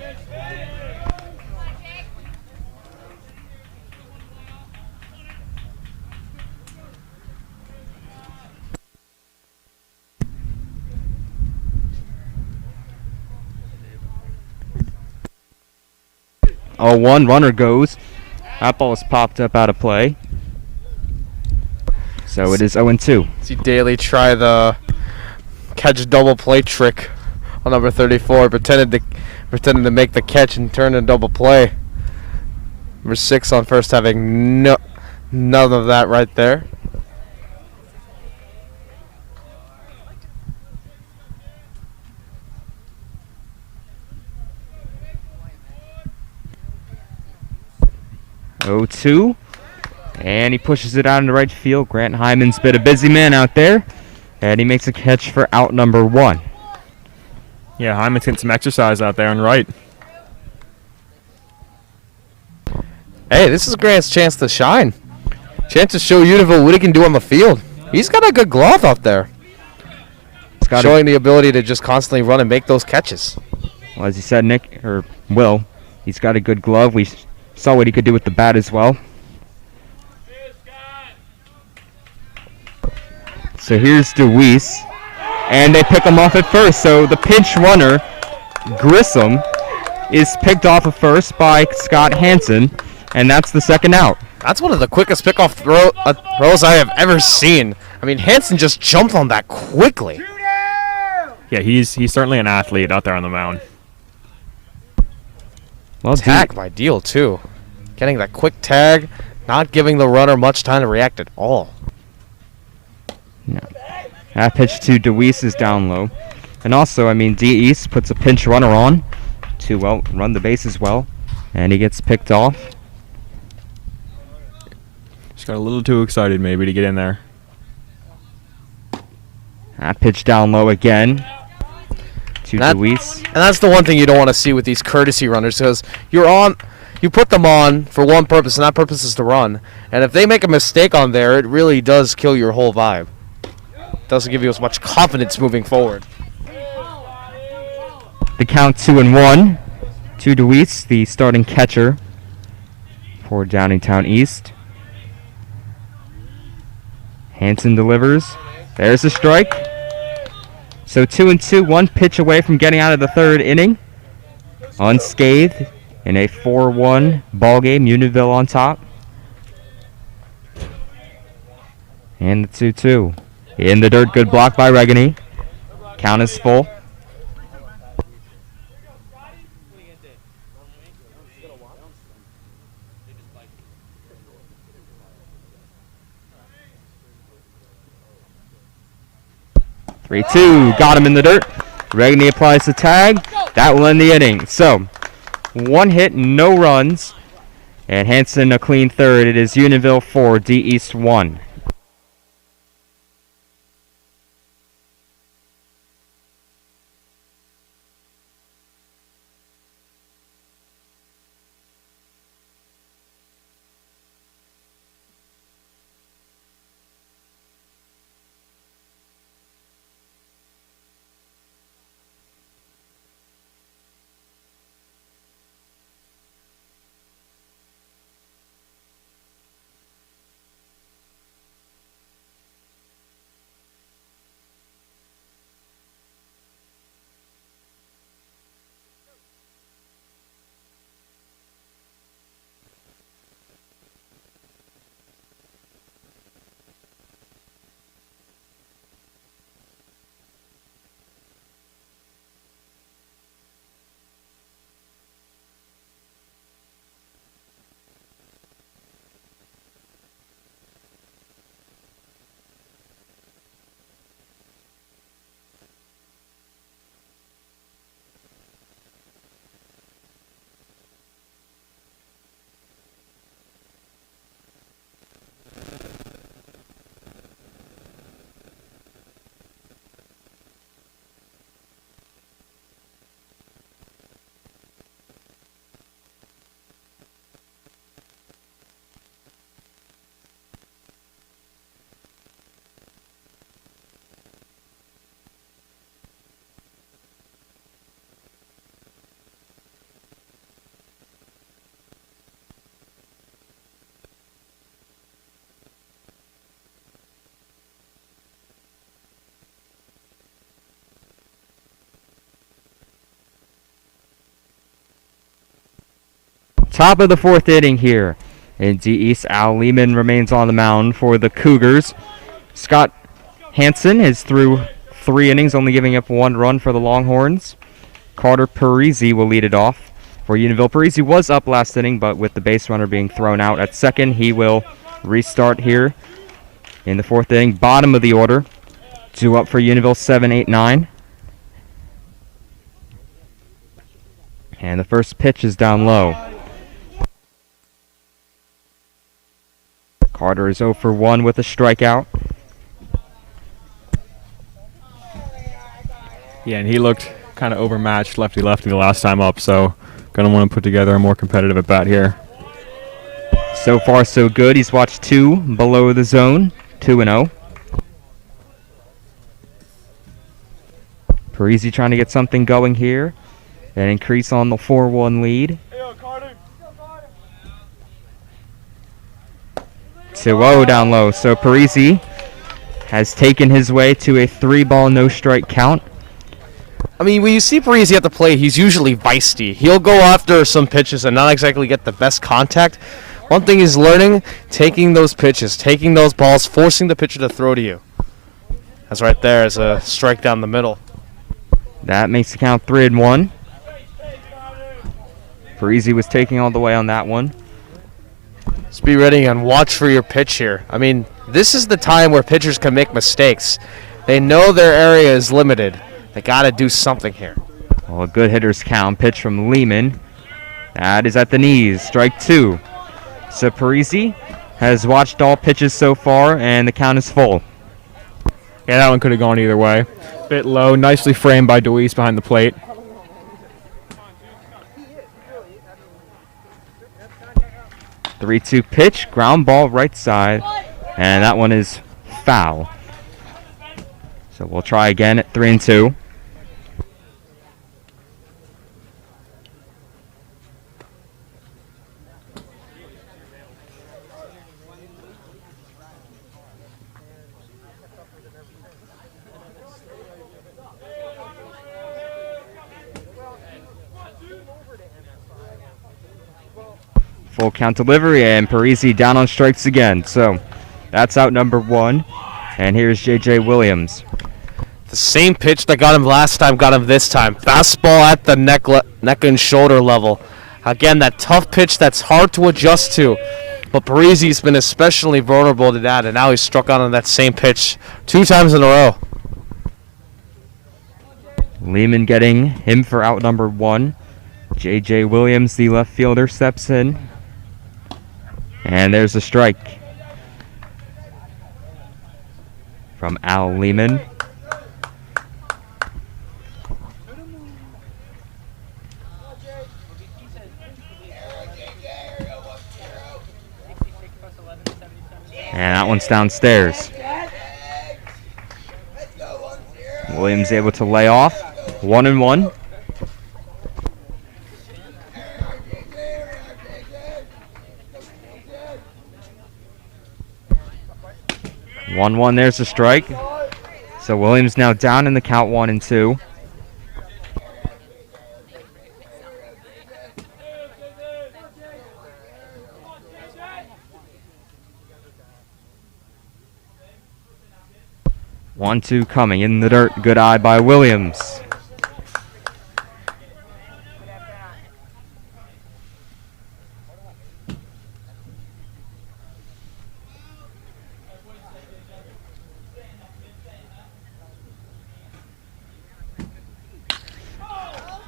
Oh, 1 runner goes. That ball is popped up out of play. So it is 0-2. See Daly try the catch double play trick on number 34. Pretended to make the catch and turn a double play. Number 6 on first having none of that right there. Oh-2, and he pushes it out into right field. Grant Hyman's been a busy man out there, and he makes a catch for out number 1. Yeah, Hyman's getting some exercise out there on right. Hey, this is Grant's chance to shine. Chance to show Unionville what he can do on the field. He's got a good glove out there. Showing the ability to just constantly run and make those catches. Well, as you said, Nick, or Will, he's got a good glove. We saw what he could do with the bat as well. So here's DeWeese, and they pick him off at first. So the pinch runner, Grissom, is picked off at first by Scott Hansen, and that's the second out. That's one of the quickest pickoff throws I have ever seen. I mean, Hansen just jumped on that quickly. Yeah, he's certainly an athlete out there on the mound. Well, Attack by Deal, too. Getting that quick tag, not giving the runner much time to react at all. No. That pitch to DeWeese is down low. And also, I mean, D East puts a pinch runner on to, well, run the bases well. And he gets picked off. Just got a little too excited maybe to get in there. That pitch down low again to DeWeese. And that's the one thing you don't want to see with these courtesy runners, because you put them on for one purpose, and that purpose is to run. And if they make a mistake on there, it really does kill your whole vibe. It doesn't give you as much confidence moving forward. The count 2-1 to DeWeese, the starting catcher for Downingtown East. Hanson delivers. There's a strike. So 2-2, one pitch away from getting out of the third inning. Unscathed in a 4-1 ball game. Unionville on top. And the 2-2. In the dirt, good block by Regany. Count is full. Three-two, got him in the dirt. Regany applies the tag. That will end the inning. So, one hit, no runs. And Hanson a clean third. It is Unionville 4, D East 1. Top of the fourth inning here. In D East, Al Lehman remains on the mound for the Cougars. Scott Hansen is through 3 innings, only giving up 1 run for the Longhorns. Carter Parisi will lead it off for Unionville. Parisi was up last inning, but with the base runner being thrown out at second, he will restart here in the fourth inning. Bottom of the order. 2 up for Unionville, 7, 8, 9. And the first pitch is down low. Carter is 0 for 1 with a strikeout. Yeah, and he looked kind of overmatched lefty-lefty the last time up, so going to want to put together a more competitive at-bat here. So far, so good. He's watched 2 below the zone, 2-0. Parisi trying to get something going here. An increase on the 4-1 lead. 2-0 down low. So Parisi has taken his way to a 3-ball, no-strike count. I mean, when you see Parisi at the plate, he's usually feisty. He'll go after some pitches and not exactly get the best contact. One thing he's learning, taking those pitches, taking those balls, forcing the pitcher to throw to you. That's right there as a strike down the middle. That makes the count 3-1. Parisi was taking all the way on that one. Just be ready and watch for your pitch here. I mean, this is the time where pitchers can make mistakes. They know their area is limited. They got to do something here. Well, a good hitter's count. Pitch from Lehman. That is at the knees. Strike 2. So Parisi has watched all pitches so far, and the count is full. Yeah, that one could have gone either way. Bit low, nicely framed by Deweese behind the plate. The 3-2 pitch, ground ball right side, and that one is foul. So we'll try again at 3-2. Full count delivery, and Parisi down on strikes again. So that's out number 1. And here's J.J. Williams. The same pitch that got him last time got him this time. Fastball at the neck and shoulder level. Again, that tough pitch that's hard to adjust to. But Parisi's been especially vulnerable to that, and now he's struck out on that same pitch 2 times in a row. Lehman getting him for out number 1. J.J. Williams, the left fielder, steps in. And there's a strike from Al Lehman. And that one's downstairs. Williams able to lay off. 1-1. One, there's the strike. So Williams now down in the count 1-2. One, two coming in the dirt. Good eye by Williams.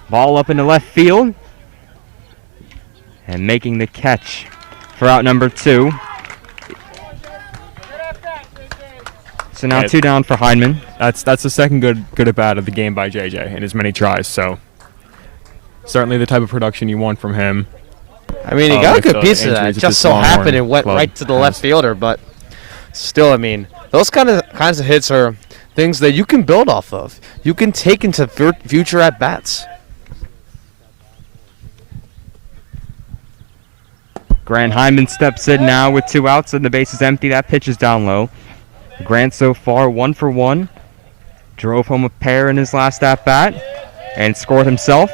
Ball up into left field. And making the catch for out number 2. So now 2 down for Heineman. That's the second good at bat of the game by JJ in as many tries. So certainly the type of production you want from him. I mean, he got a good piece of that. It just so happened it went right to the left fielder, but still, I mean, those kinds of hits are things that you can build off of. You can take into future at bats. Grant Hyman steps in now with 2 outs and the base is empty. That pitch is down low. Grant so far 1 for 1. Drove home a pair in his last at bat and scored himself.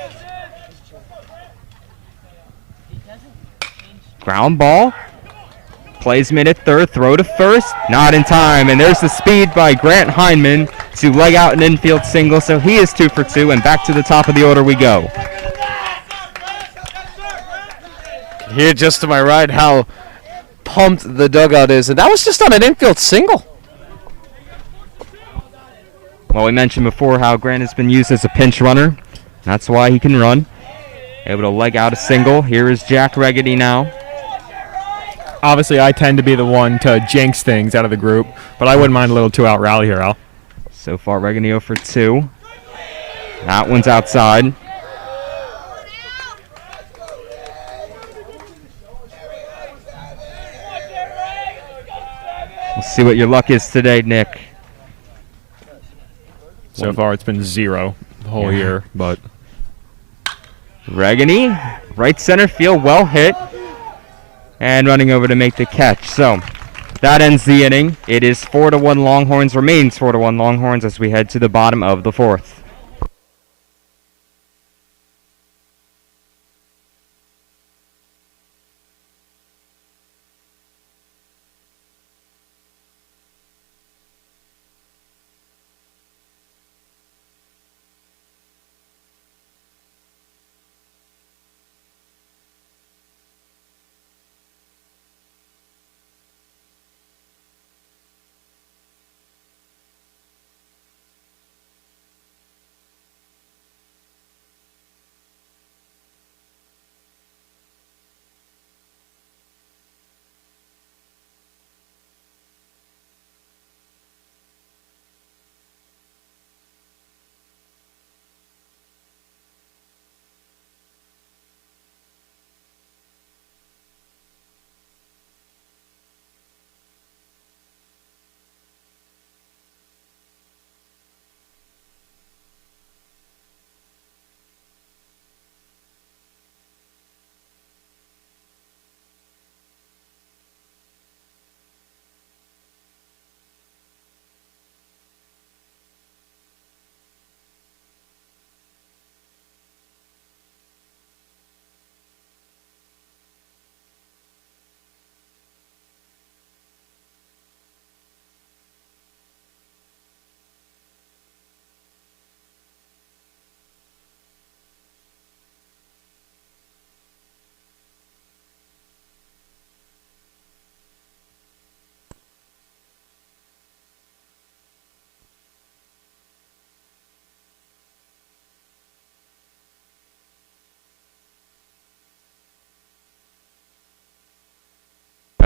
Ground ball. Plays mid at third. Throw to first. Not in time. And there's the speed by Grant Heineman to leg out an infield single. So he is 2 for 2 and back to the top of the order we go. Here just to my right how pumped the dugout is. And that was just on an infield single. Well, we mentioned before how Grant has been used as a pinch runner. That's why he can run. Able to leg out a single. Here is Jack Reggedy now. Obviously, I tend to be the one to jinx things out of the group, but I wouldn't mind a little 2-out rally here, Al. So far, Reggedy 0 for 2. That one's outside. We'll see what your luck is today, Nick. So far, it's been 0 the whole year, but Reggedy, right center field, well hit, and running over to make the catch. So that ends the inning. It is 4-1 Longhorns, remains 4-1 Longhorns as we head to the bottom of the 4th.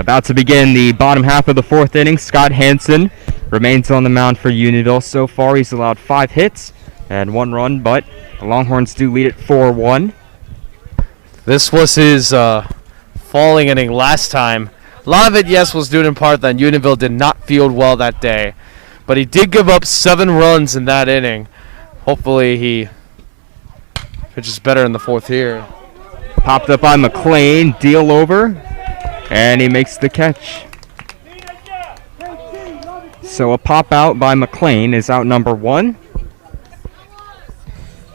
About to begin the bottom half of the fourth inning. Scott Hansen remains on the mound for Unionville. So far, he's allowed 5 hits and 1 run, but the Longhorns do lead it 4-1. This was his falling inning last time. A lot of it, yes, was due in part that Unionville did not field well that day. But he did give up 7 runs in that inning. Hopefully he pitches better in the fourth here. Popped up by McLean, deal over, and he makes the catch. So a pop out by McLean is out number 1.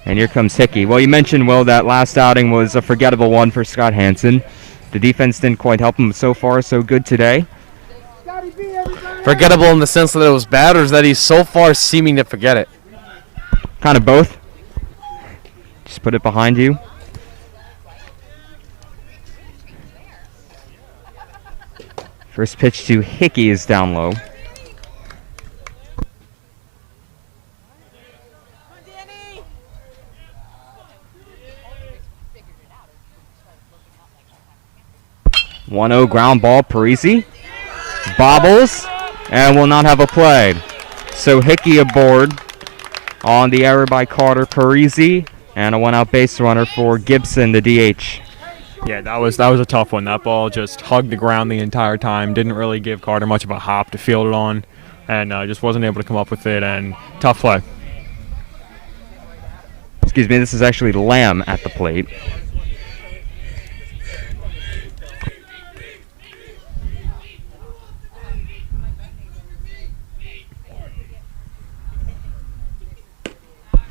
And here comes Hickey. Well, you mentioned, Will, that last outing was a forgettable one for Scott Hansen. The defense didn't quite help him, but so far so good today. Forgettable in the sense that it was bad, or is that he's so far seeming to forget it? Kind of both. Just put it behind you. First pitch to Hickey is down low. .1-0 ground ball, Parisi. Bobbles, and will not have a play. So Hickey aboard on the error by Carter Parisi, and a 1-out base runner for Gibson, the DH. Yeah, that was a tough one. That ball just hugged the ground the entire time. Didn't really give Carter much of a hop to field it on, and just wasn't able to come up with it, and tough play. Excuse me, this is actually Lamb at the plate.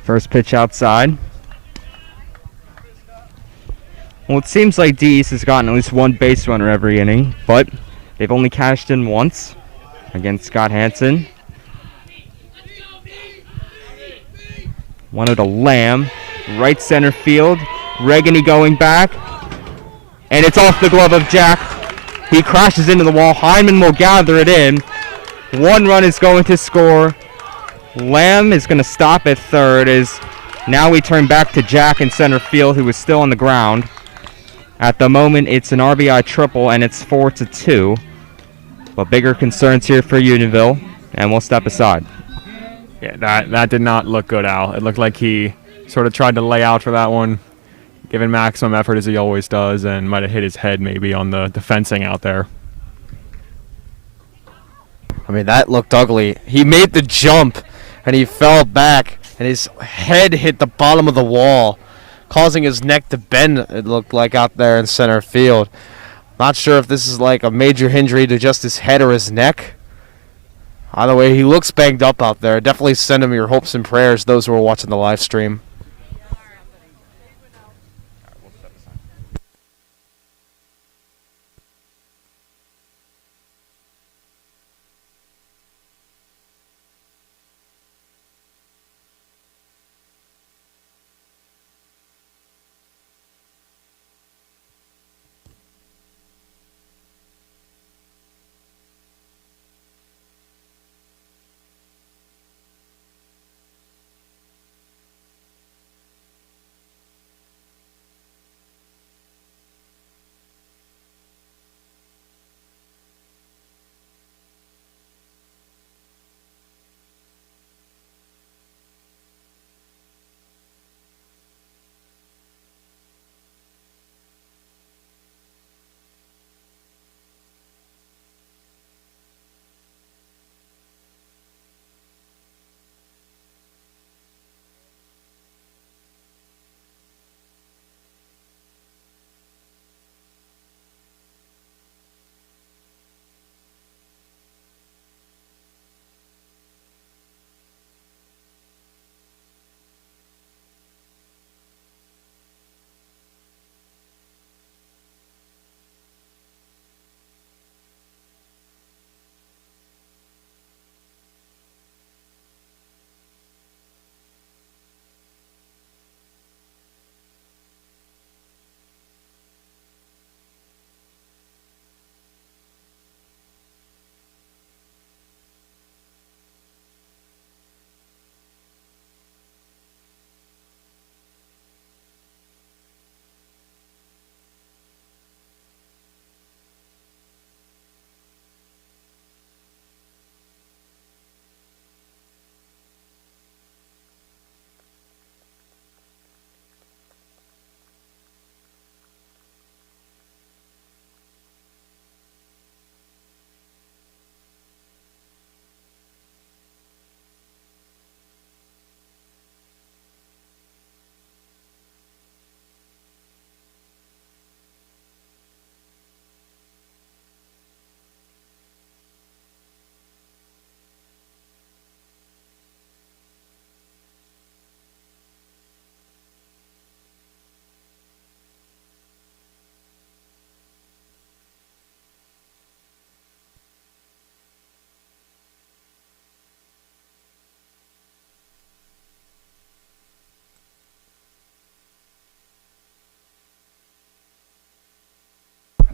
First pitch outside. Well, it seems like D East has gotten at least 1 base runner every inning, but they've only cashed in once against Scott Hansen. 1-0 to Lamb. Right center field. Regany going back. And it's off the glove of Jack. He crashes into the wall. Hyman will gather it in. 1 run is going to score. Lamb is going to stop at third as now we turn back to Jack in center field, who is still on the ground. At the moment, it's an RBI triple, and it's 4-2. But bigger concerns here for Unionville, and we'll step aside. Yeah, that did not look good, Al. It looked like he sort of tried to lay out for that one, giving maximum effort as he always does, and might have hit his head maybe on the fencing out there. I mean, that looked ugly. He made the jump, and he fell back, and his head hit the bottom of the wall, causing his neck to bend, it looked like, out there in center field. Not sure if this is like a major injury to just his head or his neck. Either way, he looks banged up out there. Definitely send him your hopes and prayers, those who are watching the live stream.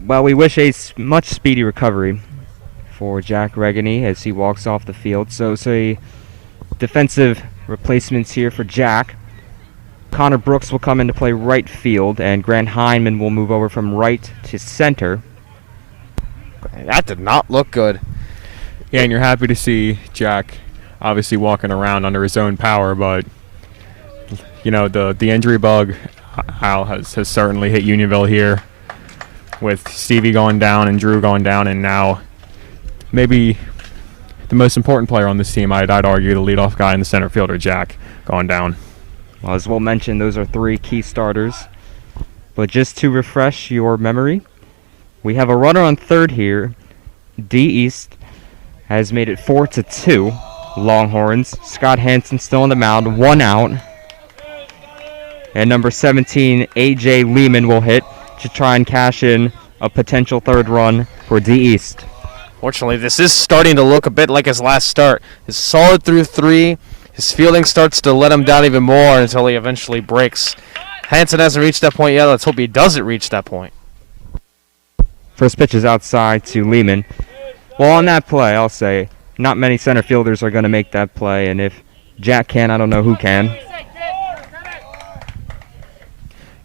Well, we wish a much speedy recovery for Jack Regany as he walks off the field. So defensive replacements here for Jack. Connor Brooks will come in to play right field, and Grant Heineman will move over from right to center. That did not look good. Yeah, and you're happy to see Jack obviously walking around under his own power, but you know, the injury bug, Al, has certainly hit Unionville here with Stevie going down and Drew going down, and now maybe the most important player on this team, I'd argue, the leadoff guy in the center fielder, Jack, going down. Well, as Will mentioned, those are 3 key starters. But just to refresh your memory, we have a runner on third here. D East has made it 4-2. Longhorns. Scott Hansen still on the mound, 1 out. And number 17, A.J. Lehman, will hit to try and cash in a potential third run for D East. Fortunately, this is starting to look a bit like his last start. He's solid through 3. His fielding starts to let him down even more until he eventually breaks. Hansen hasn't reached that point yet. Let's hope he doesn't reach that point. First pitch is outside to Lehman. Well, on that play, I'll say, not many center fielders are going to make that play, and if Jack can, I don't know who can.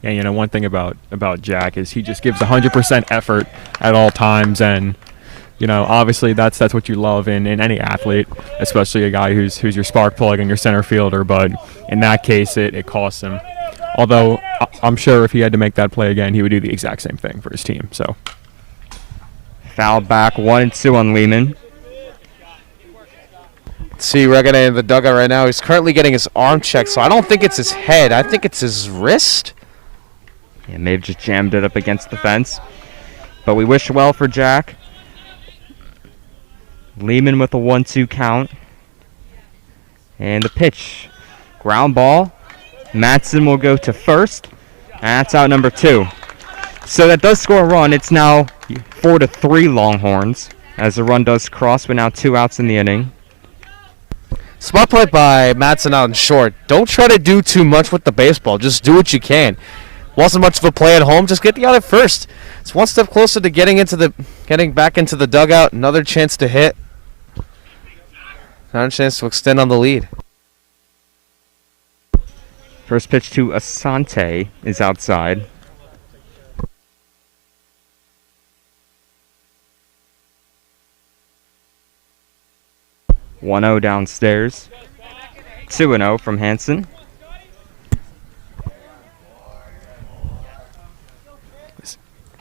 Yeah, you know, one thing about Jack is he just gives 100% effort at all times, and you know, obviously that's what you love in any athlete, especially a guy who's your spark plug and your center fielder. But in that case, it costs him. Although I'm sure if he had to make that play again, he would do the exact same thing for his team. So foul back, 1-2 on Lehman. See Regane in the dugout right now. He's currently getting his arm checked, so I don't think it's his head. I think it's his wrist. Yeah, may have just jammed it up against the fence. But we wish well for Jack. Lehman with a 1-2 count. And the pitch. Ground ball. Matson will go to first. And that's out number 2. So that does score a run. It's now 4-3 Longhorns as the run does cross, but now 2 outs in the inning. Spot play by Matson out in short. Don't try to do too much with the baseball. Just do what you can. Wasn't much of a play at home. Just get the out at first. It's one step closer to getting back into the dugout. Another chance to hit. Another chance to extend on the lead. First pitch to Asante is outside. (1-0) downstairs. 2-0 from Hansen.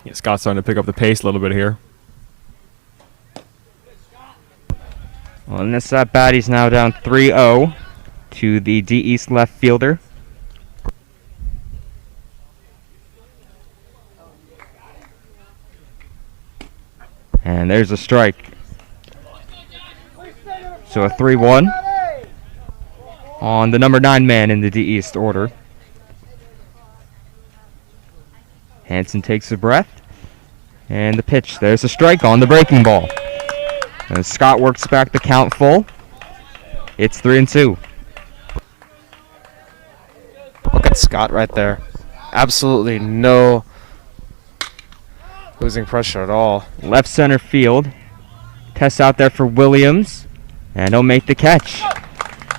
yeah, Scott's starting to pick up the pace a little bit here. Well, in this at bat, he's now down 3-0 to the D East left fielder. And there's a strike. So a 3-1 on the number 9 man in the D East order. Hansen takes a breath. And the pitch. There's a strike on the breaking ball. And Scott works back the count full. It's 3-2. Look at Scott right there. Absolutely no losing pressure at all. Left center field. Test out there for Williams. And he'll make the catch.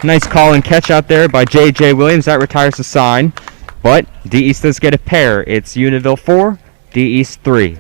Nice call and catch out there by J.J. Williams. That retires the sign. But D East does get a pair. It's Unionville 4, D East 3.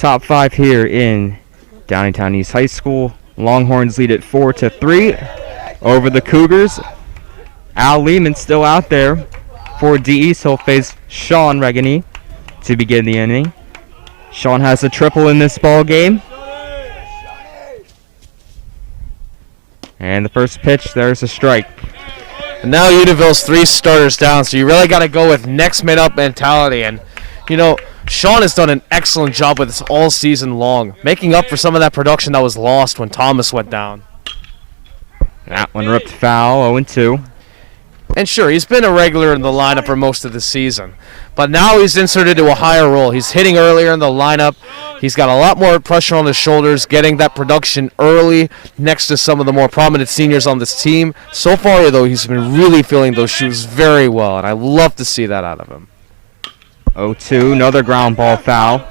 top 5 here in Downingtown East High School. Longhorns lead it 4-3 over the Cougars. Al Lehman still out there for DE, so he'll face Sean Regany to begin the inning. Sean has a triple in this ball game. And the first pitch, there's a strike. And now Unionville's 3 starters down, so you really got to go with next man up mentality. And, you know, Sean has done an excellent job with this all season long, making up for some of that production that was lost when Thomas went down. That one ripped foul, 0-2. And sure, he's been a regular in the lineup for most of the season. But now he's inserted into a higher role. He's hitting earlier in the lineup. He's got a lot more pressure on his shoulders, getting that production early next to some of the more prominent seniors on this team. So far, though, he's been really filling those shoes very well, and I love to see that out of him. 0-2, another ground ball foul.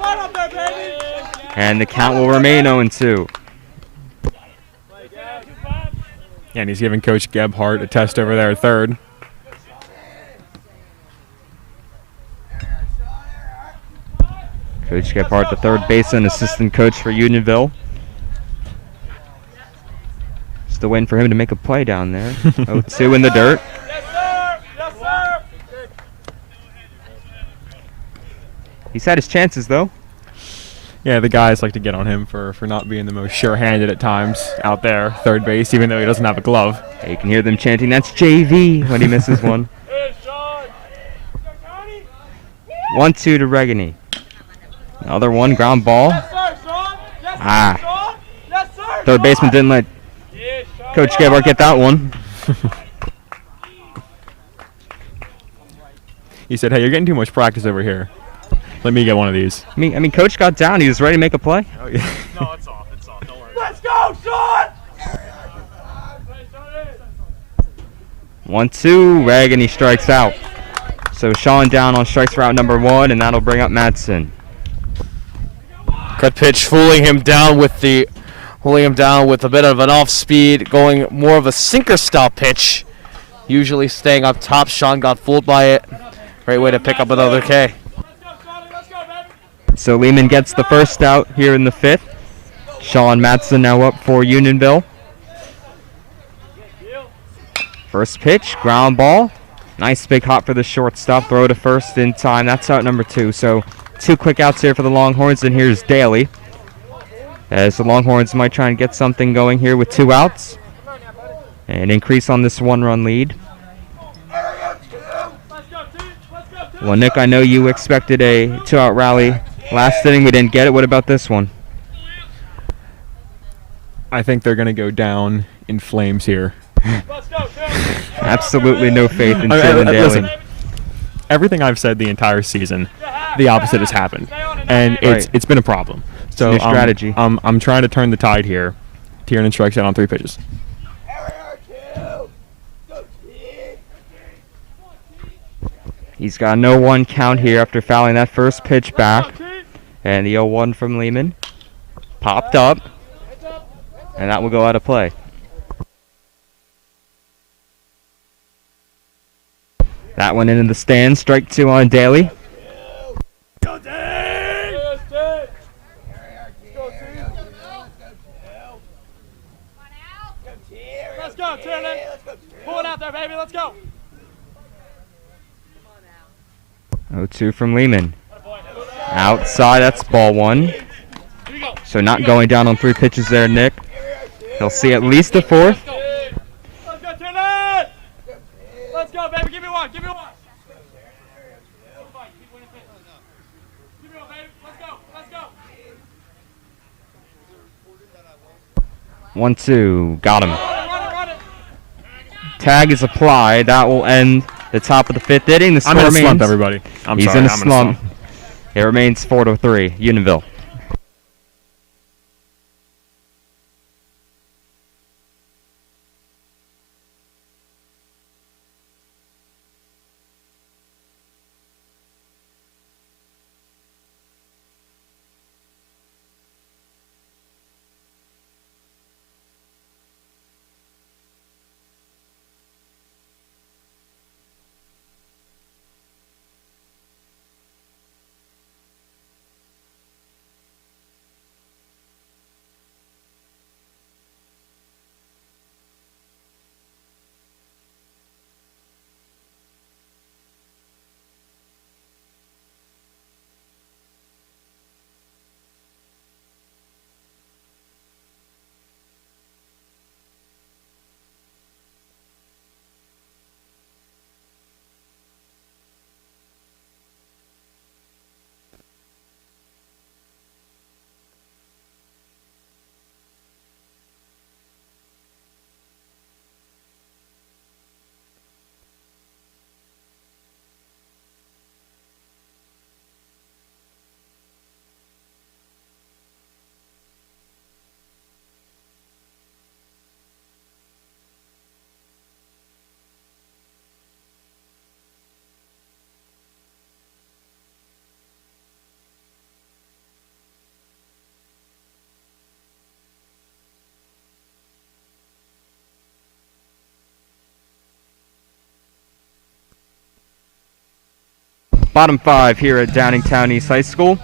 And the count will remain 0-2. And he's giving Coach Gebhardt a test over there at third. Coach Gebhardt, the third baseman, assistant coach for Unionville. Still waiting for him to make a play down there. 0-2 in the dirt. He's had his chances, though. Yeah, the guys like to get on him for not being the most sure-handed at times out there, third base, even though he doesn't have a glove. You can hear them chanting, "That's JV," when he misses one. 1-2 to Regany. Another one, ground ball. Third baseman didn't let Coach Gebhardt get that one. He said, "Hey, you're getting too much practice over here. Let me get one of these." I mean, Coach got down. He was ready to make a play. Oh, yeah. No, it's off. It's off. Don't worry. Let's go, Sean! 1-2, Regany strikes out. So Sean down on strikes route number 1, and that'll bring up Madsen. Good pitch, fooling him down with a bit of an off speed, going more of a sinker style pitch. Usually staying up top. Sean got fooled by it. Great way to pick up another K. So Lehman gets the first out here in the 5th. Sean Madsen now up for Unionville. First pitch, ground ball. Nice big hop for the shortstop. Throw to first in time. That's out number 2. So 2 quick outs here for the Longhorns, and here's Daly. As the Longhorns might try and get something going here with 2 outs and increase on this 1-run lead. Well, Nick, I know you expected a 2-out rally last inning. We didn't get it. What about this one? I think they're going to go down in flames here. Absolutely no faith in Tim and Daly. Listen, everything I've said the entire season, the opposite has happened, and it's been a problem. So new strategy. I'm trying to turn the tide here. Tiernan strikes out on 3 pitches. He's got no 1 count here after fouling that first pitch back. And the 0-1 from Lehman popped up, and that will go out of play. That one into the stands. Strike 2 on Daly. Let's go, Tiernan. Pull it out there, baby. Let's go. 0-2 from Lehman. Outside, that's ball 1. So not going down on 3 pitches there, Nick. He'll see at least a 4th. Let's go, Tiernan. Let's go, baby. Give me one. Give me one. Give me one, baby. Let's go. Let's go. 1-2. Got him. Run it. Tag is applied. That will end the top of the 5th inning. The score I'm in a remains. slump, everybody. He's in a slump. It remains 4-3. Unionville. bottom 5 here at Downingtown East High School.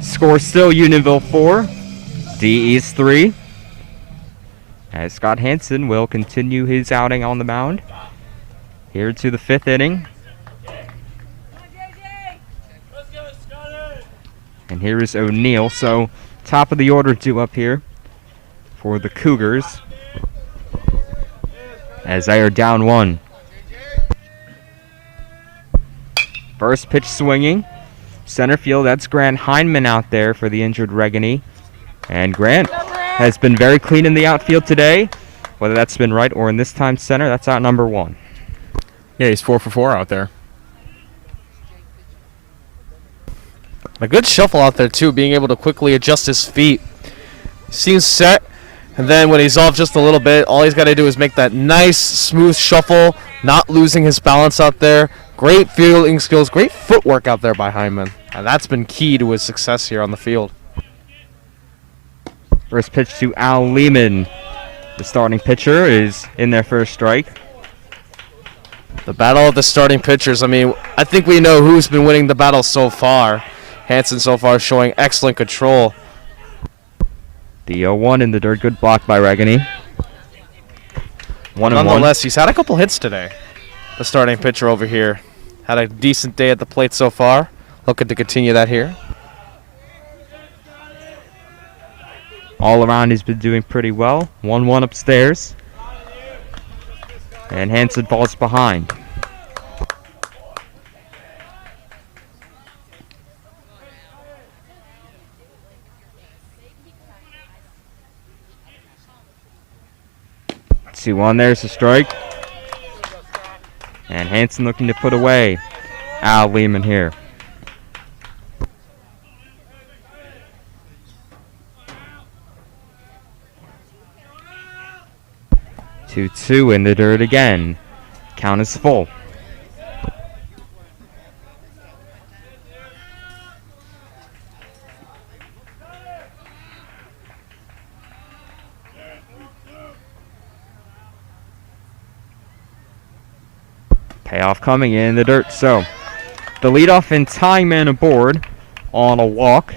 Score still Unionville 4, D East 3. As Scott Hansen will continue his outing on the mound. Here to the 5th inning. And here is O'Neill. So top of the order due up here for the Cougars, as they are down 1. First pitch swinging. Center field, that's Grant Heineman out there for the injured Regany. And Grant has been very clean in the outfield today. Whether that's been right or in this time center, that's out number 1. Yeah, he's 4 for 4 out there. A good shuffle out there, too, being able to quickly adjust his feet. Seems set, and then when he's off just a little bit, all he's got to do is make that nice, smooth shuffle, not losing his balance out there. Great fielding skills, great footwork out there by Hyman. And that's been key to his success here on the field. First pitch to Al Lehman. The starting pitcher is in their first strike. The battle of the starting pitchers. I mean, I think we know who's been winning the battle so far. Hansen so far showing excellent control. The 0-1 in the dirt. Good block by Regany. 1-1. Nonetheless, he's had a couple hits today. The starting pitcher over here. Had a decent day at the plate so far. Looking to continue that here. All around, he's been doing pretty well. 1-1 upstairs. And Hansen falls behind. Two on, there's a strike. And Hansen looking to put away Al Lehman here. 2-2 in the dirt again. Count is full. Payoff coming in the dirt. So the leadoff and tying man aboard on a walk.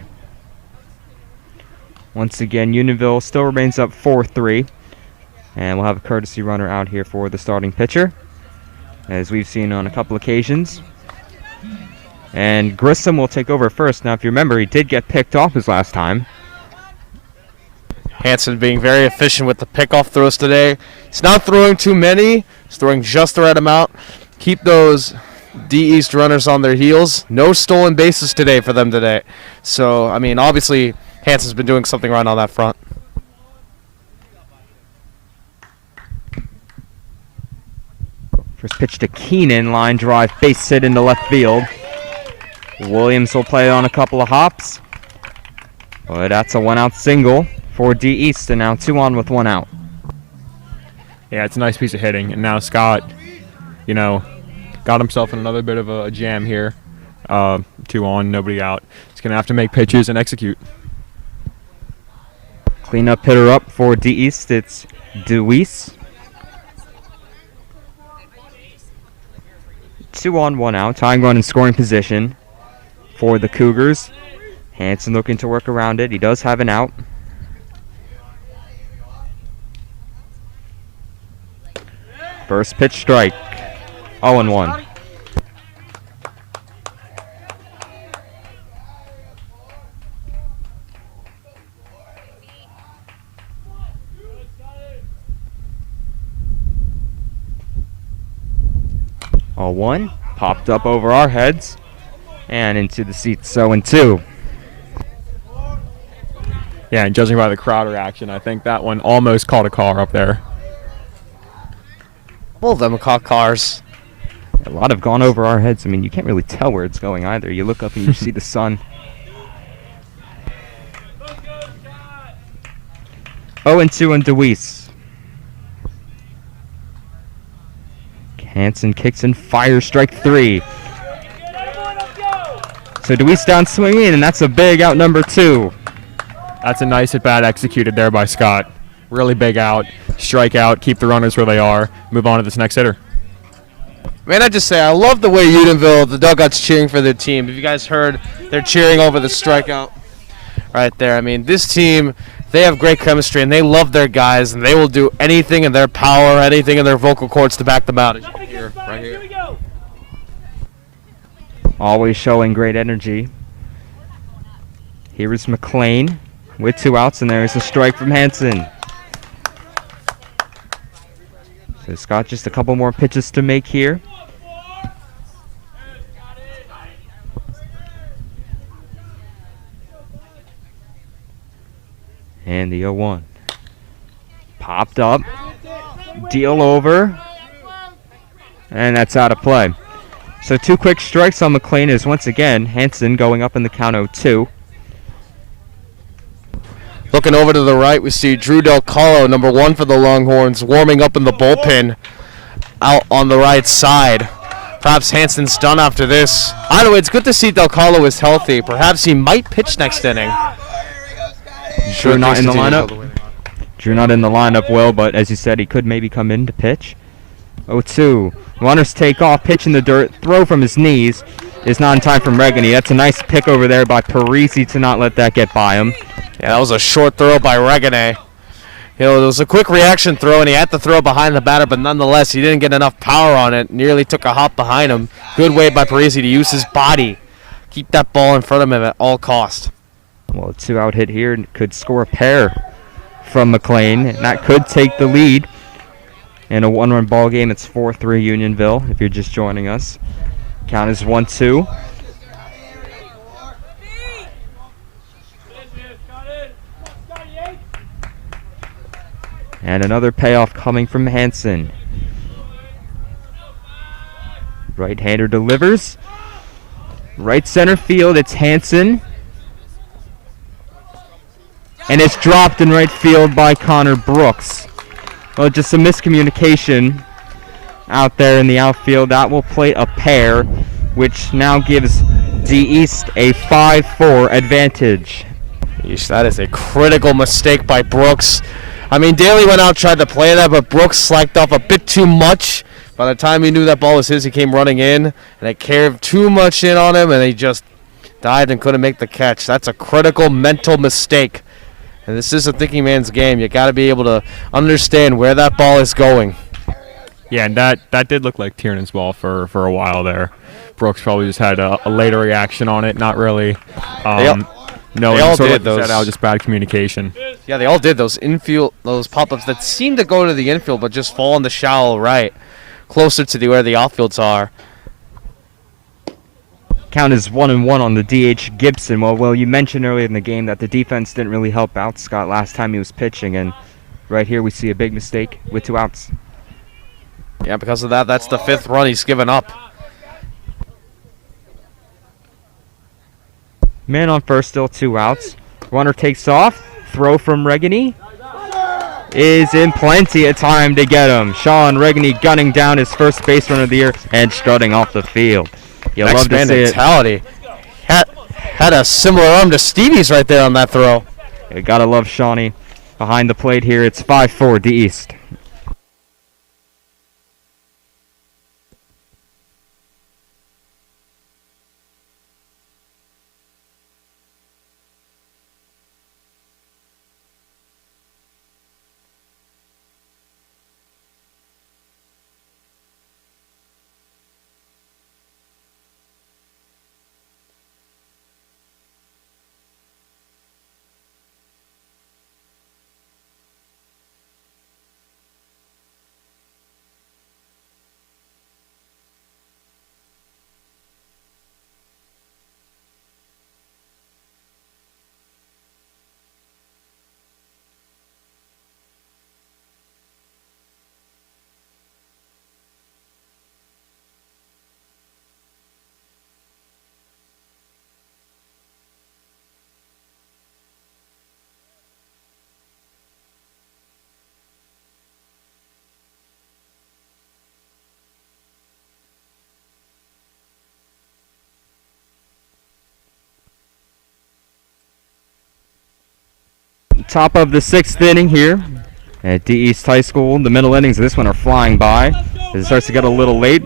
Once again, Unionville still remains up 4-3. And we'll have a courtesy runner out here for the starting pitcher, as we've seen on a couple occasions. And Grissom will take over first. Now, if you remember, he did get picked off his last time. Hansen being very efficient with the pickoff throws today. He's not throwing too many. He's throwing just the right amount. Keep those D East runners on their heels. No stolen bases today for them today. So, I mean, obviously, Hansen's been doing something right on that front. First pitch to Keenan, line drive, base hit into left field. Williams will play on a couple of hops. But that's a 1-out single for D East, and now 2 on with 1 out. Yeah, it's a nice piece of hitting. And now Scott, got himself in another bit of a jam here. 2 on, nobody out. He's going to have to make pitches and execute. Cleanup hitter up for D East, it's DeWeese. 2 on, 1 out. Tying run in scoring position for the Cougars. Hansen looking to work around it. He does have an out. First pitch strike. 0-1. A 1 popped up over our heads and into the seats. 0-2. Yeah, and judging by the crowd reaction, I think that one almost caught a car up there. Both of them caught cars. A lot have gone over our heads. I mean, you can't really tell where it's going either. You look up and you see the sun. 0-2 on DeWeese. Hansen kicks and fires, strike 3. So DeWeese down swinging, and that's a big out number 2. That's a nice at-bat executed there by Scott. Really big out, strike out, keep the runners where they are, move on to this next hitter. Man, I just say I love the way Unionville, the dugout's cheering for their team. If you guys heard, they're cheering over the strikeout right there. I mean, this team, they have great chemistry, and they love their guys, and they will do anything in their power, anything in their vocal cords to back them out. As you can hear right here. Always showing great energy. Here is McLean with 2 outs, and there is a strike from Hanson. So Scott, just a couple more pitches to make here. And the 0-1. Popped up. Deal over. And that's out of play. So 2 quick strikes on McLean is once again Hanson going up in the count 0-2. Looking over to the right, we see Drew Del Colo, number 1 for the Longhorns, warming up in the bullpen out on the right side. Perhaps Hanson's done after this. Either way, it's good to see Del Colo is healthy. Perhaps he might pitch next inning. Drew not in the lineup. Drew not in the lineup, Will, but as you said, he could maybe come in to pitch. 0-2. Runners take off, pitch in the dirt, throw from his knees. Is not in time from Regani. That's a nice pick over there by Parisi to not let that get by him. Yeah, that was a short throw by Regani. You know, it was a quick reaction throw, and he had to throw behind the batter, but nonetheless, he didn't get enough power on it. Nearly took a hop behind him. Good way by Parisi to use his body. Keep that ball in front of him at all cost. Well, a 2-out hit here could score a pair from McLean, and that could take the lead. In a 1-run ball game, it's 4-3 Unionville, if you're just joining us. Count is 1-2. And another payoff coming from Hanson. Right-hander delivers. Right center field, it's Hanson. And it's dropped in right field by Connor Brooks. Well, just some miscommunication out there in the outfield. That will play a pair, which now gives D East a 5-4 advantage. Yeesh, that is a critical mistake by Brooks. I mean, Daly went out, tried to play that, but Brooks slacked off a bit too much. By the time he knew that ball was his, he came running in, and it carried too much in on him, and he just dived and couldn't make the catch. That's a critical mental mistake. And this is a thinking man's game. You got to be able to understand where that ball is going. Yeah, and that did look like Tiernan's ball for a while there. Brooks probably just had a later reaction on it, not really. No, they all sort did of like you those. said, out just bad communication. Yeah, they all did those infield, those pop-ups that seem to go to the infield but just fall in the shallow right, closer to where the outfields are. Count is 1-1 on the DH Gibson. Well, you mentioned earlier in the game that the defense didn't really help out Scott last time he was pitching, and right here we see a big mistake with 2 outs. Yeah, because of that, that's the 5th run he's given up. Man on first, still 2 outs. Runner takes off. Throw from Regani is in plenty of time to get him. Sean Regani gunning down his first base run of the year and strutting off the field. You love to see it. Mentality. Had a similar arm to Stevie's right there on that throw. You gotta love Shawnee. Behind the plate here, it's 5-4 D East. Top of the 6th inning here at D East High School. The middle innings of this one are flying by as it starts to get a little late.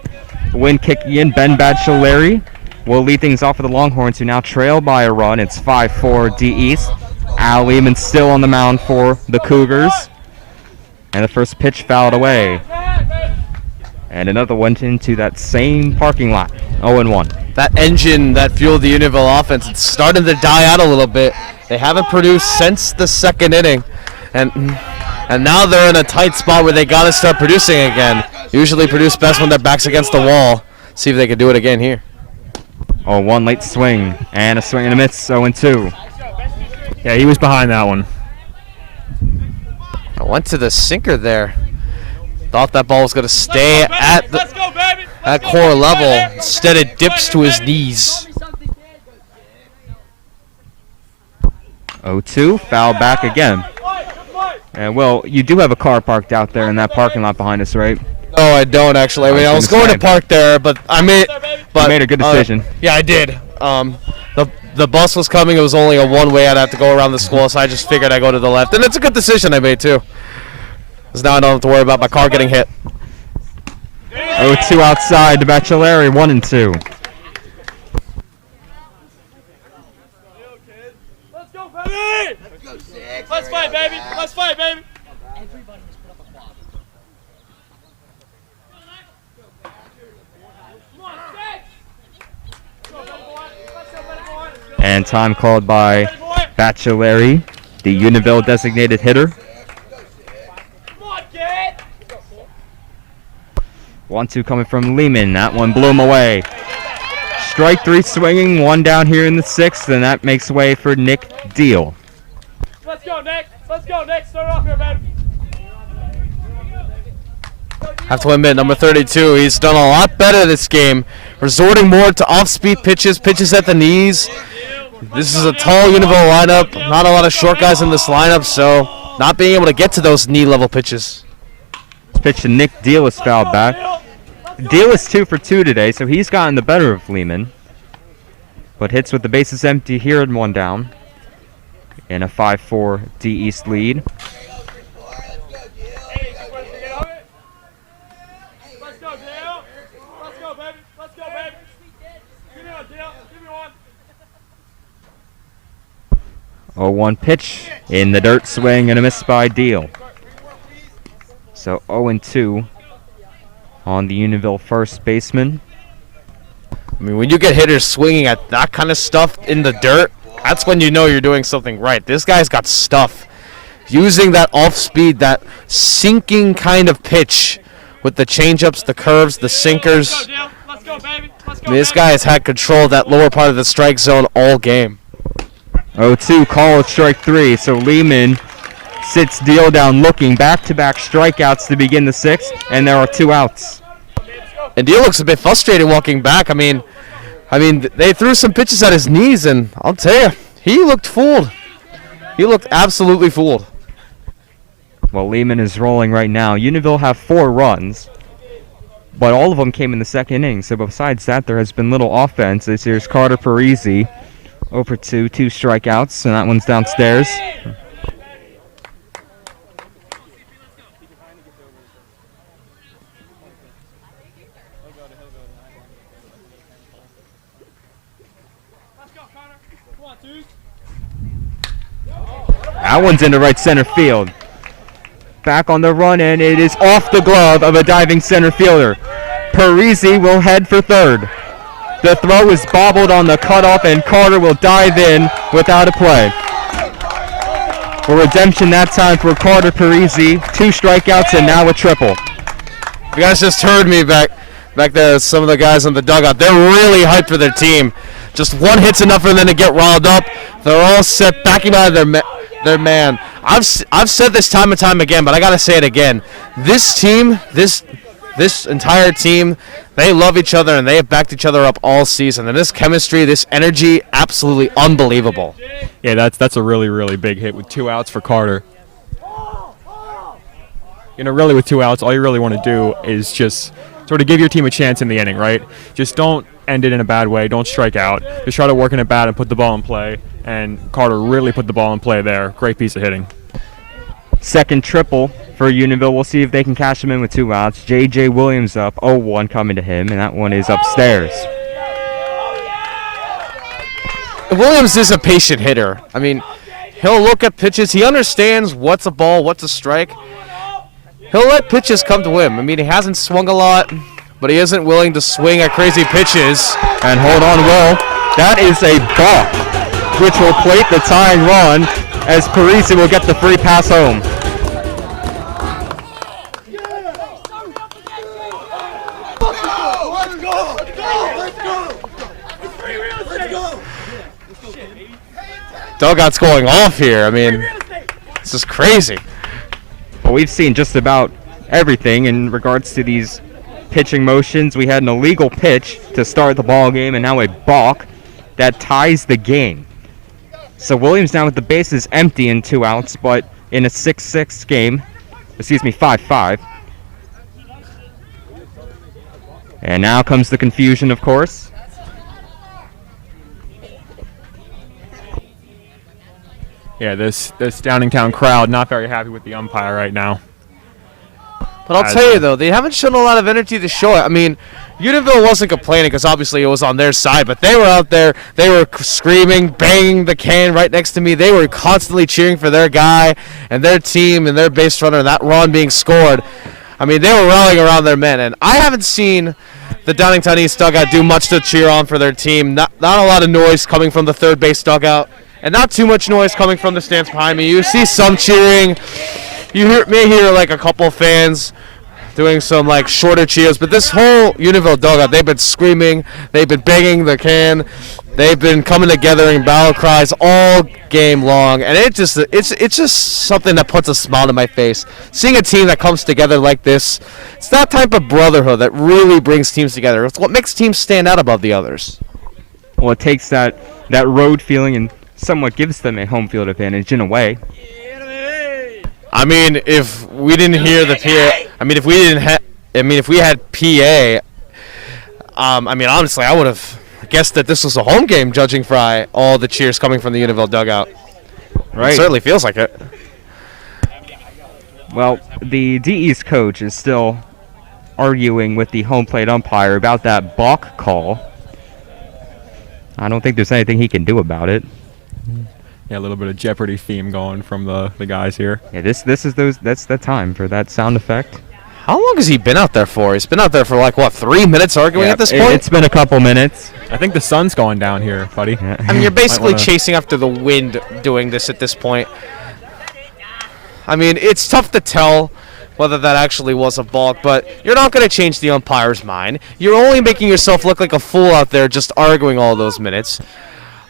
Win kicking in, Ben Bachelary will lead things off for the Longhorns, who now trail by a run. It's 5-4 D East. Al Lehman still on the mound for the Cougars. And the first pitch fouled away. And another went into that same parking lot. 0-1. That engine that fueled the Unionville offense, it's starting to die out a little bit. They haven't produced since the second inning. And now they're in a tight spot where they got to start producing again. Usually produce best when their back's against the wall. See if they can do it again here. 0-1 late swing. And a swing and a miss. 0-2. Yeah, he was behind that one. I went to the sinker there. Thought that ball was going to stay at core level. Instead, it dips to his knees. 0-2, foul back again. And, well, you do have a car parked out there in that parking lot behind us, right? No, I don't, actually. I mean, I was going to park there, but I made... You made a good decision. Yeah, I did. The bus was coming. It was only a one-way. I'd have to go around the school, so I just figured I'd go to the left. And it's a good decision I made, too. Because now I don't have to worry about my car getting hit. 0-2 outside to Bachelary, 1-2. Let's go, baby! Let's fight, baby! Let's fight, baby! And time called by Bachelary, the Unionville designated hitter. 1-2 coming from Lehman. That one blew him away. Strike 3 swinging, one down here in the 6th, and that makes way for Nick Deal. Let's go, Nick. Let's go, Nick. Start off here, baby. Have to admit, number 32, he's done a lot better this game, resorting more to off-speed pitches, pitches at the knees. This is a tall Unionville lineup. Not a lot of short guys in this lineup, so not being able to get to those knee-level pitches. Pitch to Nick Deal is fouled back. Deal is 2 for 2 today, so he's gotten the better of Lehman. But hits with the bases empty here and one down. In a 5-4 D East lead. Let's go, Dale. Let's go, baby. Let's go, baby. Give me one, Dale. Give me one. 0-1 pitch in the dirt, swing and a miss by Deal. So 0-2 on the Unionville first baseman. I mean, when you get hitters swinging at that kind of stuff in the dirt, that's when you know you're doing something right. This guy's got stuff. Using that off-speed, that sinking kind of pitch with the changeups, the curves, the sinkers. Let's go, baby. Let's go, I mean, this guy has had control of that lower part of the strike zone all game. 0-2, call of strike 3. So Lehman sits Deal down, looking back-to-back strikeouts to begin the 6th, and there are 2 outs. And Deal looks a bit frustrated walking back. I mean, they threw some pitches at his knees, and I'll tell you, he looked fooled. He looked absolutely fooled. Well, Lehman is rolling right now. Unionville have 4 runs, but all of them came in the second inning. So besides that, there has been little offense. This here's Carter Parisi, 0 for 2, 2 strikeouts, and that one's downstairs. That one's into right center field. Back on the run, and it is off the glove of a diving center fielder. Parisi will head for third. The throw is bobbled on the cutoff, and Carter will dive in without a play. For redemption that time for Carter Parisi. 2 strikeouts and now a triple. You guys just heard me back there. Some of the guys on the dugout, they're really hyped for their team. Just one hit's enough for them to get riled up. They're all set, backing out of their man. I've said this time and time again, but I gotta say it again. This team, this entire team, they love each other and they have backed each other up all season. And this chemistry, this energy, absolutely unbelievable. Yeah, that's a really, really big hit with 2 outs for Carter. You know, really with 2 outs, all you really want to do is just sort of give your team a chance in the inning, right? Just don't end it in a bad way. Don't strike out. Just try to work in it bad and put the ball in play. And Carter really put the ball in play there. Great piece of hitting. second triple for Unionville. We'll see if they can cash him in with 2 outs. J.J. Williams up, 0-1 coming to him, and that one is upstairs. Williams is a patient hitter. I mean, he'll look at pitches. He understands what's a ball, what's a strike. He'll let pitches come to him. I mean, he hasn't swung a lot, but he isn't willing to swing at crazy pitches. And hold on, Will. That is a balk, which will plate the tying run as Parisi will get the free pass home. Dugout's going off here. I mean, this is crazy. Well, we've seen just about everything in regards to these pitching motions. We had an illegal pitch to start the ball game, and now a balk that ties the game. So Williams now with the bases empty and 2 outs, but in a 6-6 game, 5-5. And now comes the confusion, of course. Yeah, this Downingtown crowd not very happy with the umpire right now. But I'll tell you, though, they haven't shown a lot of energy to show it. I mean, Unionville wasn't complaining because obviously it was on their side, but they were out there. They were screaming, banging the can right next to me. They were constantly cheering for their guy and their team and their base runner and that run being scored. I mean, they were rallying around their men, and I haven't seen the Downingtown East dugout do much to cheer on for their team. Not a lot of noise coming from the third base dugout, and not too much noise coming from the stands behind me. You see some cheering. You may hear like a couple fans doing some like shorter cheers, but this whole Unionville dugout, they've been screaming, they've been banging the can, they've been coming together in battle cries all game long, and it's just something that puts a smile on my face. Seeing a team that comes together like this, it's that type of brotherhood that really brings teams together. It's what makes teams stand out above the others. Well, it takes that road feeling and somewhat gives them a home field advantage in a way. I mean, if we didn't hear the PA, if we had PA, honestly, I would have guessed that this was a home game, judging by all the cheers coming from the Unionville dugout. Right. It certainly feels like it. Well, the DE's coach is still arguing with the home plate umpire about that balk call. I don't think there's anything he can do about it. Yeah, a little bit of Jeopardy theme going from the guys here. Yeah, that's the time for that sound effect. How long has he been out there for? He's been out there for 3 minutes arguing at this point? It's been a couple minutes. I think the sun's going down here, buddy. Yeah. I mean, you're basically chasing after the wind doing this at this point. I mean, it's tough to tell whether that actually was a balk, but you're not going to change the umpire's mind. You're only making yourself look like a fool out there just arguing all those minutes.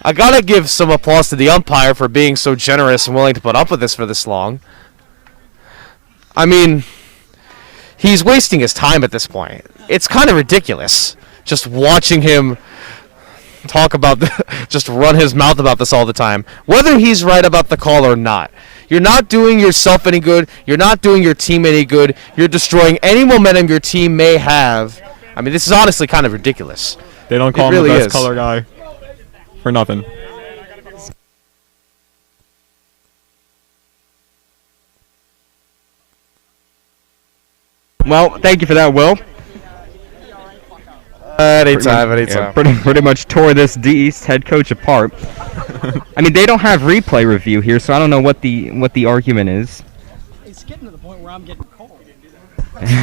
I got to give some applause to the umpire for being so generous and willing to put up with this for this long. I mean, he's wasting his time at this point. It's kind of ridiculous just watching him talk about just run his mouth about this all the time. Whether he's right about the call or not, you're not doing yourself any good. You're not doing your team any good. You're destroying any momentum your team may have. I mean, this is honestly kind of ridiculous. They don't call him the best color guy for nothing. Well, thank you for that, Will. Anytime. Yeah, pretty much tore this D East head coach apart. I mean, they don't have replay review here, so I don't know what the argument is. It's getting to the point where I'm getting cold.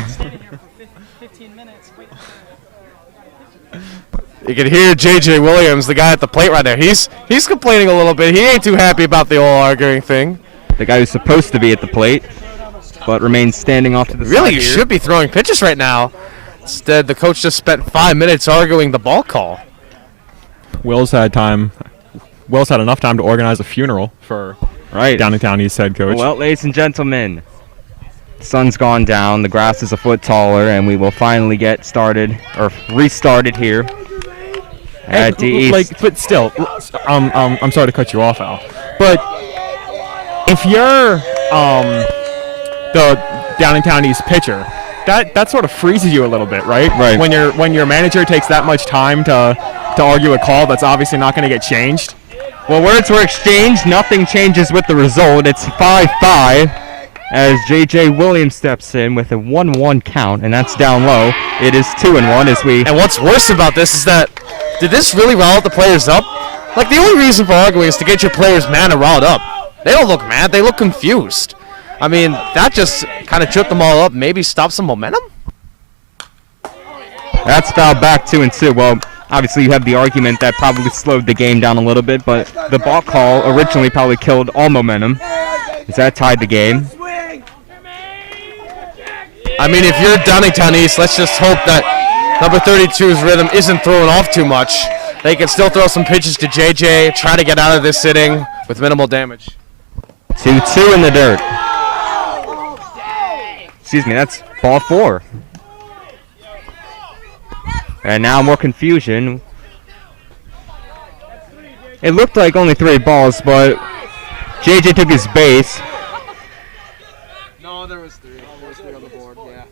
Standing here for 15 minutes. You can hear J.J. Williams, the guy at the plate right there. He's complaining a little bit. He ain't too happy about the whole arguing thing. The guy who's supposed to be at the plate, but remains standing off to the side. Really, you should be throwing pitches right now. Instead, the coach just spent 5 minutes arguing the ball call. Will's had enough time to organize a funeral for Downingtown East head coach. Well, ladies and gentlemen, the sun's gone down, the grass is a foot taller, and we will finally get started, or restarted here at D East. But still, I'm sorry to cut you off, Al, but if you're the Downingtown East pitcher, that sort of freezes you a little bit, right? Right. When your manager takes that much time to argue a call that's obviously not going to get changed. Well, words were exchanged. Nothing changes with the result. It's 5-5. as J.J. Williams steps in with a 1-1 count, and that's down low. It is 2-1 as we... And what's worse about this is that, did this really rile the players up? Like, the only reason for arguing is to get your players mad and riled up. They don't look mad, they look confused. I mean, that just kind of tripped them all up, maybe stop some momentum? That's fouled back 2-2. Well, obviously you have the argument that probably slowed the game down a little bit, but the ball call originally probably killed all momentum, as that tied the game. I mean, if you're Downingtown East, let's just hope that number 32's rhythm isn't throwing off too much. They can still throw some pitches to JJ, try to get out of this inning with minimal damage. 2-2 in the dirt. Excuse me, that's ball 4. And now more confusion. It looked like only 3 balls, but JJ took his base. No, there was 3. There was 3 on the board, yeah.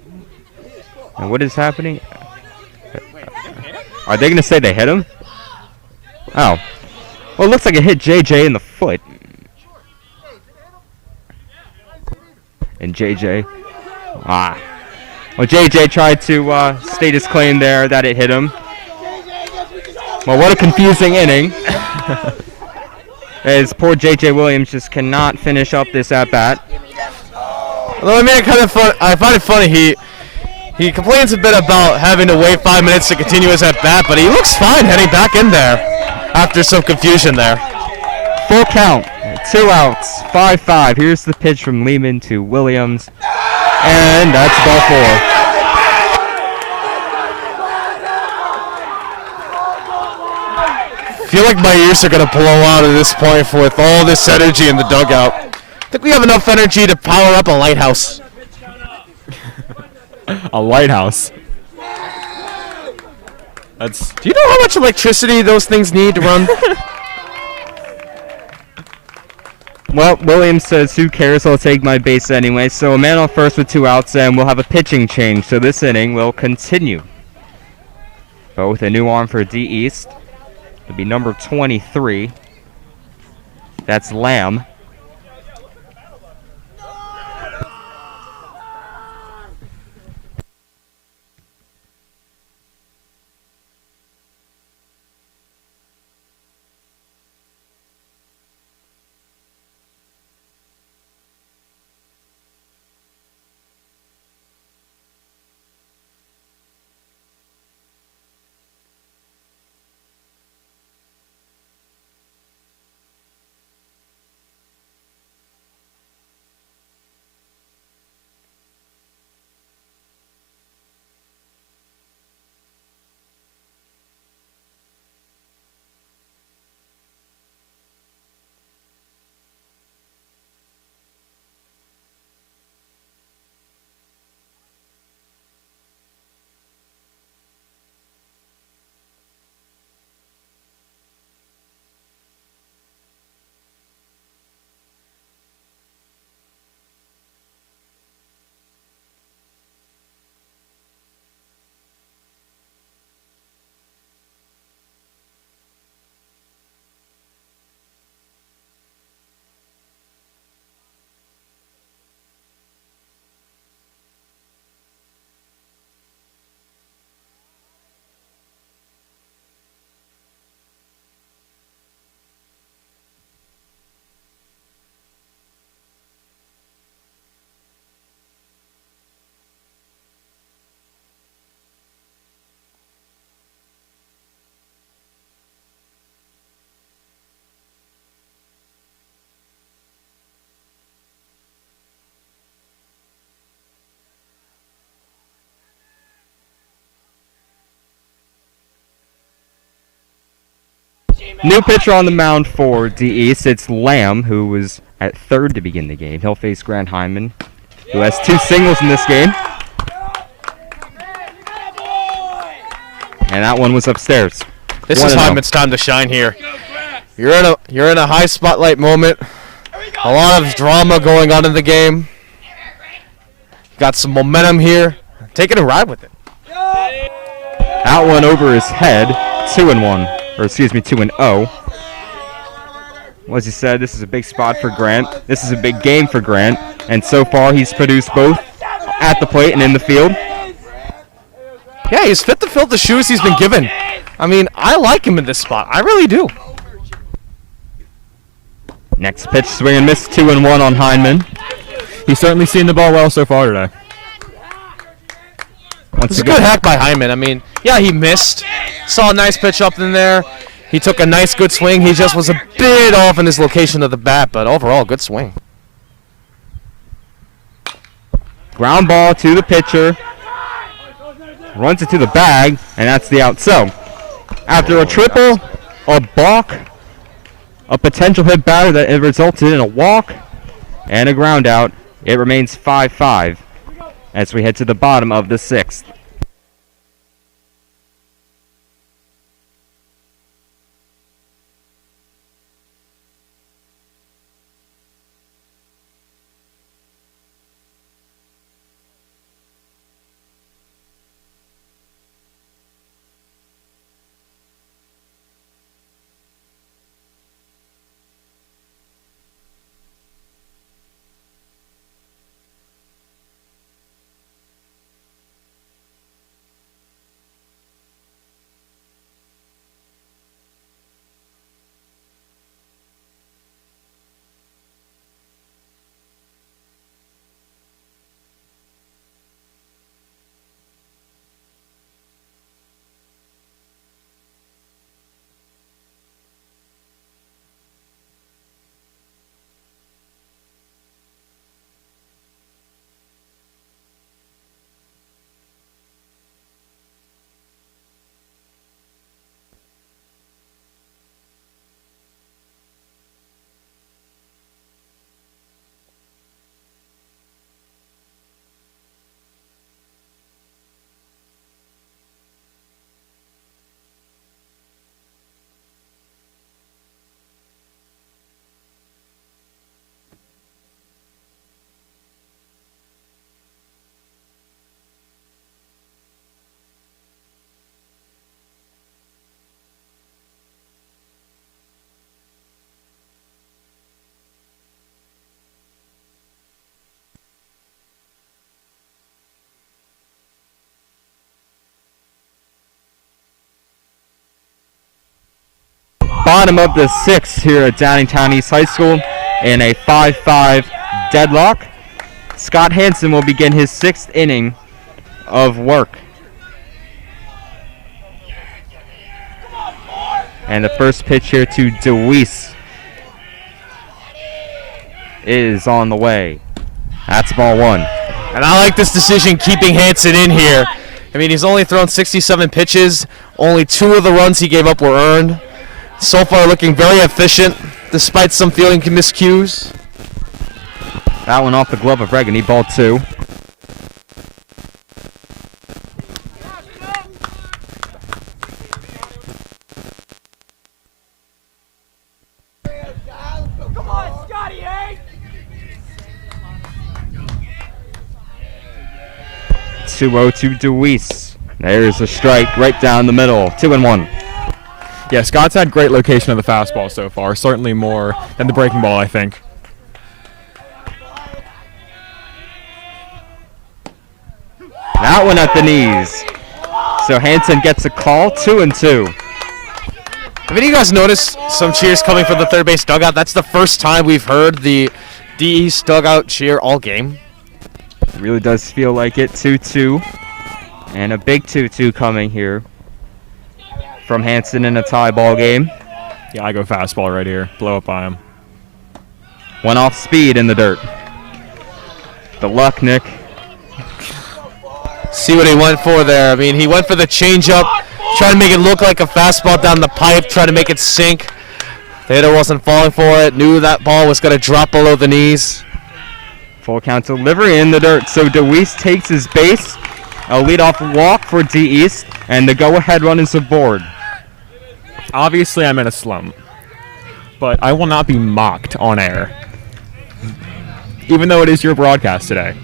And what is happening? Are they going to say they hit him? Oh. Well, it looks like it hit JJ in the foot. And JJ. Well, JJ tried to state his claim there that it hit him. Well, what a confusing inning. As poor JJ Williams just cannot finish up this at-bat. Although I mean, I find it funny. He complains a bit about having to wait 5 minutes to continue his at-bat, but he looks fine heading back in there after some confusion there. Full count, 2 outs, 5-5. Here's the pitch from Lehman to Williams, and that's ball 4. I feel like my ears are going to blow out at this point with all this energy in the dugout. I think we have enough energy to power up a lighthouse. A lighthouse. That's. Do you know how much electricity those things need to run? Well, Williams says, who cares, I'll take my base anyway. So a man on first with 2 outs, and we'll have a pitching change. So this inning will continue. But with a new arm for D East. It'll be number 23. That's Lamb. New pitcher on the mound for D East. It's Lamb, who was at third to begin the game. He'll face Grant Hyman, who has 2 singles in this game. And that one was upstairs. This is Hyman's time to shine here. You're in a high spotlight moment. A lot of drama going on in the game. Got some momentum here. Take it and ride with it. Out one over his head. 2-1. Or excuse me, 2-0. Well, as you said, this is a big spot for Grant. This is a big game for Grant. And so far, he's produced both at the plate and in the field. Yeah, he's fit to fill the shoes he's been given. I mean, I like him in this spot. I really do. Next pitch, swing and miss, 2-1 on Heineman. He's certainly seen the ball well so far today. It's a good hack by Hyman. I mean, yeah, he missed. Saw a nice pitch up in there. He took a nice, good swing. He just was a bit off in his location of the bat, but overall, good swing. Ground ball to the pitcher. Runs it to the bag, and that's the out. So, after a triple, a balk, a potential hit batter that resulted in a walk, and a ground out, it remains 5-5 as we head to the bottom of the 6th. Bottom of the 6th here at Downingtown East High School in a 5-5 deadlock. Scott Hansen will begin his 6th inning of work. And the first pitch here to DeWeese is on the way. That's ball 1. And I like this decision, keeping Hansen in here. I mean, he's only thrown 67 pitches. Only 2 of the runs he gave up were earned. So far looking very efficient, despite some fielding miscues. That one off the glove of Regan, ball 2. Come on, Scotty, eh? 2-0 to DeWeese. There's a strike right down the middle. 2-1. Yeah, Scott's had great location of the fastball so far, certainly more than the breaking ball, I think. That one at the knees. So Hansen gets a call, 2-2. Have any of you guys noticed some cheers coming from the third base dugout? That's the first time we've heard the D East dugout cheer all game. It really does feel like it. 2-2. And a big 2-2 coming here from Hansen in a tie ball game. Yeah, I go fastball right here. Blow up by him. One off speed in the dirt. The luck, Nick. See what he went for there. I mean, he went for the changeup, trying to make it look like a fastball down the pipe, trying to make it sink. The hitter wasn't falling for it, knew that ball was going to drop below the knees. Full count delivery in the dirt. So DeWeese takes his base. A leadoff walk for D East, and the go-ahead run is aboard. Obviously, I'm in a slump, but I will not be mocked on air, even though it is your broadcast today.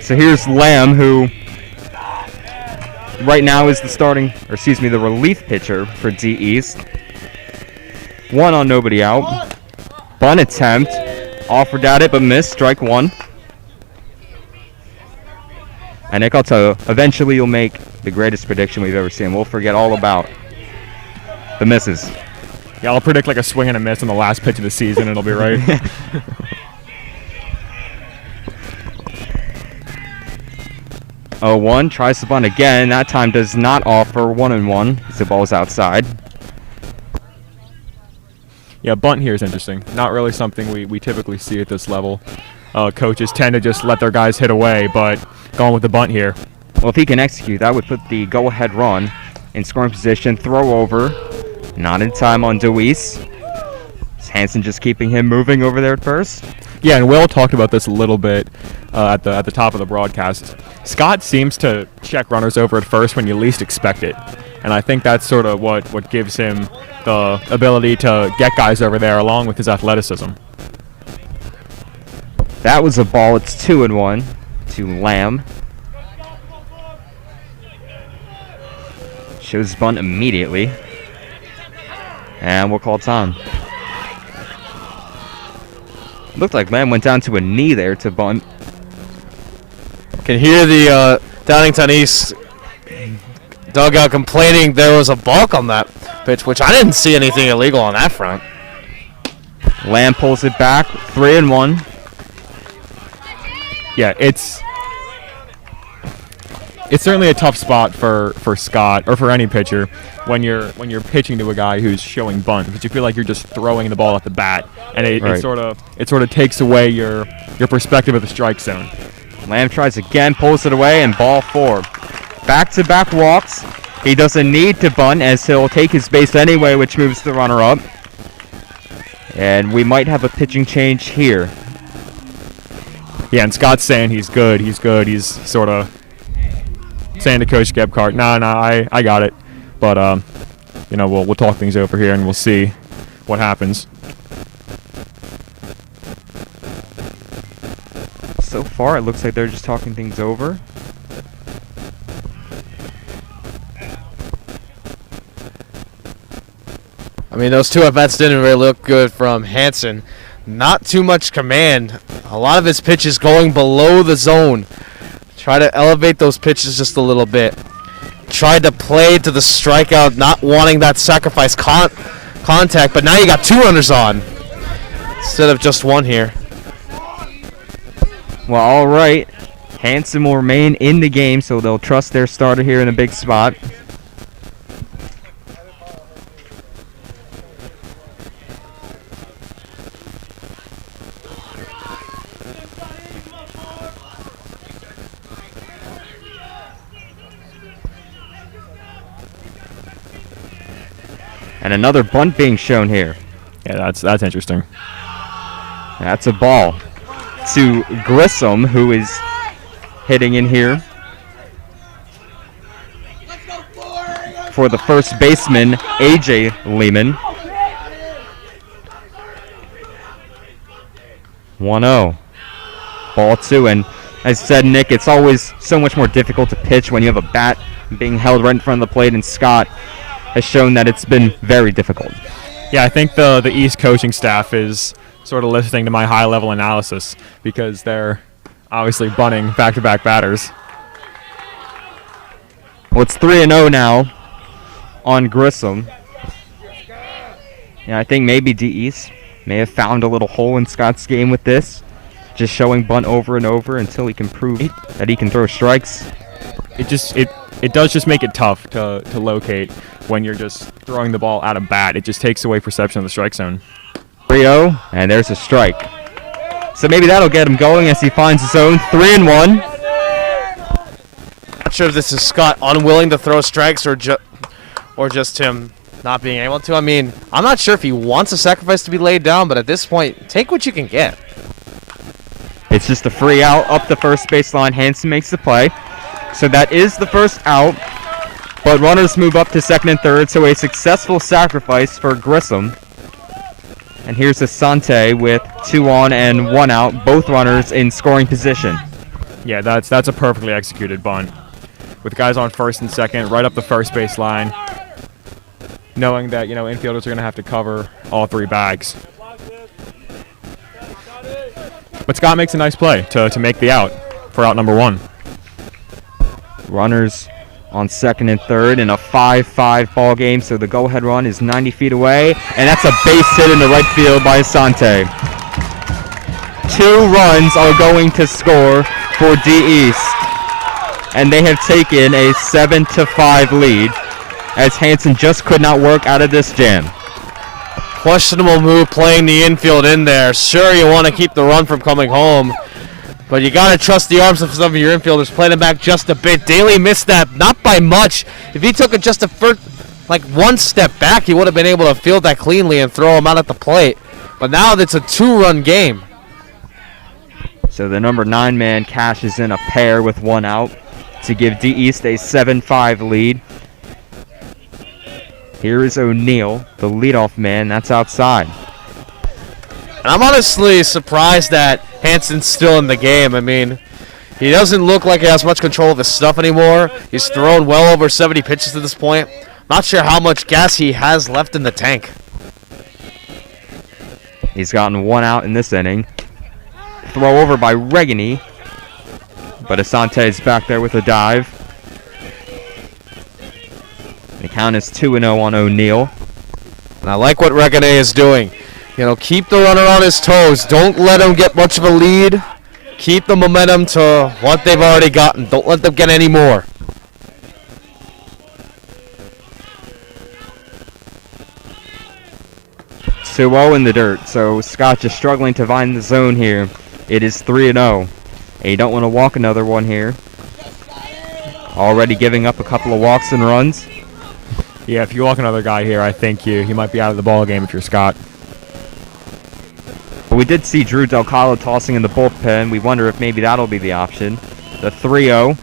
So here's Lamb, who right now is the relief pitcher for D East. 1 on, nobody out. Bunt attempt. Offered at it, but missed. Strike 1. And Nick, I'll tell you, eventually you'll make the greatest prediction we've ever seen. We'll forget all about the misses. Yeah, I'll predict like a swing and a miss on the last pitch of the season. It'll be right. 0-1, tries to bunt again. That time does not offer. 1-1 as the ball's outside. Yeah, bunt here is interesting. Not really something we typically see at this level. Coaches tend to just let their guys hit away, but going with the bunt here. Well, if he can execute, that would put the go-ahead run in scoring position. Throw over. Not in time on Deweese. Is Hansen just keeping him moving over there at first? Yeah, and Will talked about this a little bit at the top of the broadcast. Scott seems to check runners over at first when you least expect it. And I think that's sort of what gives him the ability to get guys over there along with his athleticism. That was a ball. It's 2-1 to Lamb. Shows bunt immediately. And we'll call time. Looked like Lamb went down to a knee there to bunt. Can hear the Downingtown East dugout complaining there was a balk on that pitch, which I didn't see anything illegal on that front. Lamb pulls it back. 3-1. Yeah, it's certainly a tough spot for Scott or for any pitcher when you're pitching to a guy who's showing bunt, because you feel like you're just throwing the ball at the bat, and it sort of takes away your perspective of the strike zone. Lamb tries again, pulls it away, and ball 4. Back-to-back walks. He doesn't need to bunt as he'll take his base anyway, which moves the runner up. And we might have a pitching change here. Yeah, and Scott's saying he's good. He's sort of saying to Coach Gebhardt, no, I got it. But, we'll talk things over here and we'll see what happens. So far, it looks like they're just talking things over. I mean, those two at-bats didn't really look good from Hansen. Not too much command. A lot of his pitches going below the zone. Try to elevate those pitches just a little bit. Tried to play to the strikeout, not wanting that sacrifice contact, but now you got 2 runners on instead of just 1 here. Well, all right. Hansen will remain in the game, so they'll trust their starter here in a big spot. And another bunt being shown here. Yeah, that's interesting. That's a ball to Grissom, who is hitting in here for the first baseman, A.J. Lehman. 1-0. Ball 2. And as I said, Nick, it's always so much more difficult to pitch when you have a bat being held right in front of the plate, and Scott has shown that it's been very difficult. Yeah, I think the East coaching staff is sort of listening to my high-level analysis because they're obviously bunting back-to-back batters. Well, it's 3-0 now on Grissom. Yeah, I think maybe D East may have found a little hole in Scott's game with this, just showing bunt over and over until he can prove that he can throw strikes. It does just make it tough to locate when you're just throwing the ball out of bat. It just takes away perception of the strike zone. 3-0, and there's a strike. So maybe that'll get him going as he finds his own. 3-1. Not sure if this is Scott unwilling to throw strikes or just him not being able to. I mean, I'm not sure if he wants a sacrifice to be laid down, but at this point, take what you can get. It's just a free out up the first baseline. Hansen makes the play. So that is the first out, but runners move up to second and third, so a successful sacrifice for Grissom. And here's Asante with 2 on and 1 out, both runners in scoring position. Yeah, that's a perfectly executed bunt. with guys on first and second, right up the first base line, knowing that, infielders are going to have to cover all 3 bags. But Scott makes a nice play to make the out for out number 1. Runners on second and third in a 5-5 ball game, so the go-ahead run is 90 feet away, and that's a base hit in the right field by Asante. 2 runs are going to score for D East, and they have taken a 7-5 lead as Hansen just could not work out of this jam. Questionable move playing the infield in there. Sure, you want to keep the run from coming home, but you got to trust the arms of some of your infielders. Play them back just a bit. Daly missed that, not by much. If he took it just one step back, he would have been able to field that cleanly and throw him out at the plate. But now it's a 2-run game. So the number 9 man cashes in a pair with 1 out to give D East a 7-5 lead. Here is O'Neal, the leadoff man. That's outside. And I'm honestly surprised that Hansen's still in the game. I mean, he doesn't look like he has much control of his stuff anymore. He's thrown well over 70 pitches to this point. Not sure how much gas he has left in the tank. He's gotten 1 out in this inning. Throw over by Regany, but Asante is back there with a dive. The count is 2-0 on O'Neal. And I like what Regane is doing. Keep the runner on his toes. Don't let him get much of a lead. Keep the momentum to what they've already gotten. Don't let them get any more. Two-0 in the dirt, so Scott just struggling to find the zone here. It is 3-0. And you don't want to walk another one here. Already giving up a couple of walks and runs. Yeah, if you walk another guy here, I think he might be out of the ball game if you're Scott. But we did see Drew Del Calo tossing in the bullpen. We wonder if maybe that'll be the option. The 3-0.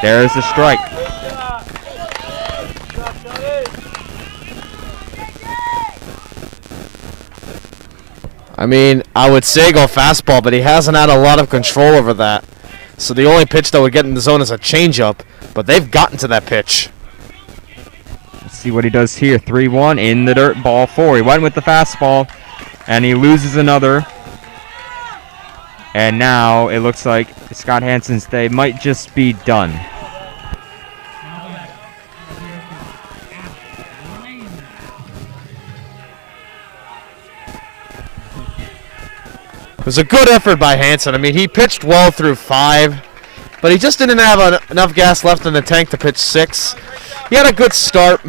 There's the strike. I mean, I would say go fastball, but he hasn't had a lot of control over that. So the only pitch that would get in the zone is a changeup, but they've gotten to that pitch. Let's see what he does here. 3-1 in the dirt, ball 4. He went with the fastball, and he loses another. And now it looks like Scott Hansen's day might just be done. It was a good effort by Hansen. I mean, he pitched well through 5, but he just didn't have enough gas left in the tank to pitch 6. He had a good start,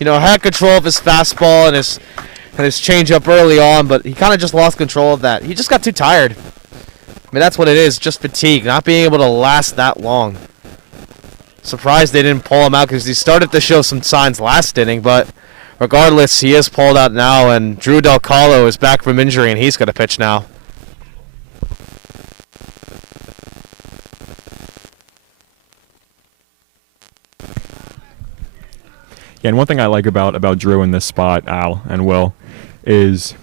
had control of his fastball and his changeup early on, but he kind of just lost control of that. He just got too tired. I mean, that's what it is, just fatigue, not being able to last that long. Surprised they didn't pull him out because he started to show some signs last inning, but regardless, he is pulled out now, and Drew Del Calo is back from injury, and he's going to pitch now. Yeah, and one thing I like about Drew in this spot, Al and Will, is,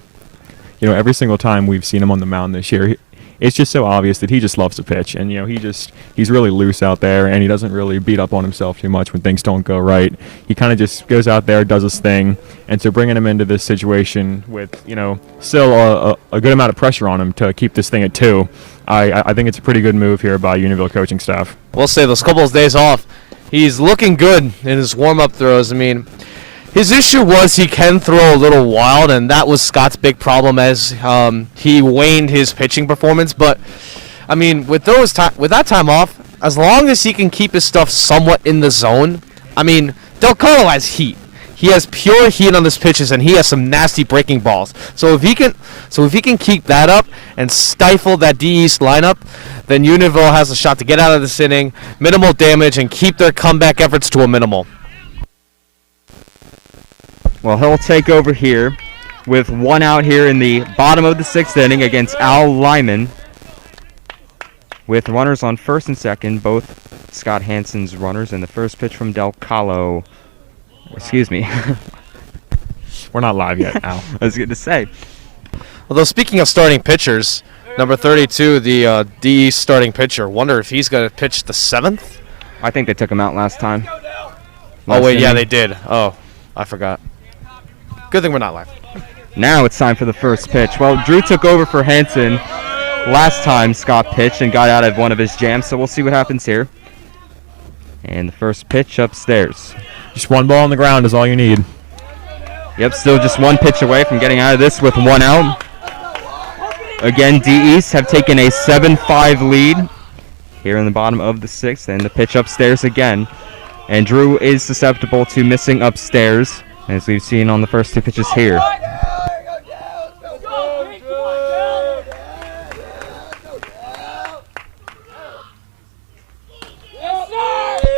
every single time we've seen him on the mound this year, it's just so obvious that he just loves to pitch, and he's really loose out there, and he doesn't really beat up on himself too much when things don't go right. He kind of just goes out there, does his thing, and so bringing him into this situation with still a good amount of pressure on him to keep this thing at 2, I think it's a pretty good move here by Unionville coaching staff. We'll say those couple of days off, he's looking good in his warm-up throws. I mean, his issue was he can throw a little wild, and that was Scott's big problem as he waned his pitching performance. But, I mean, with that time off, as long as he can keep his stuff somewhat in the zone, I mean, Del Calo has heat. He has pure heat on his pitches, and he has some nasty breaking balls. So if he can keep that up and stifle that D East lineup, then Unionville has a shot to get out of this inning, minimal damage, and keep their comeback efforts to a minimal. Well, he'll take over here with 1 out here in the bottom of the 6th inning against Al Lyman. With runners on first and second, both Scott Hansen's runners, and the first pitch from Del Calo. Excuse me. We're not live yet, Al. I was going to say. Although, speaking of starting pitchers, number 32, the D starting pitcher, wonder if he's going to pitch the 7th? I think they took him out last time. Oh, wait, yeah, inning. they did. Oh, I forgot. Good thing we're not live. Now it's time for the first pitch. Well, Drew took over for Hanson last time Scott pitched and got out of one of his jams, so we'll see what happens here. And the first pitch upstairs. Just one ball on the ground is all you need. Yep, still just one pitch away from getting out of this with one out. Again, D East have taken a 7-5 lead here in the bottom of the sixth, and the pitch upstairs again. And Drew is susceptible to missing upstairs, as we've seen on the first two pitches here.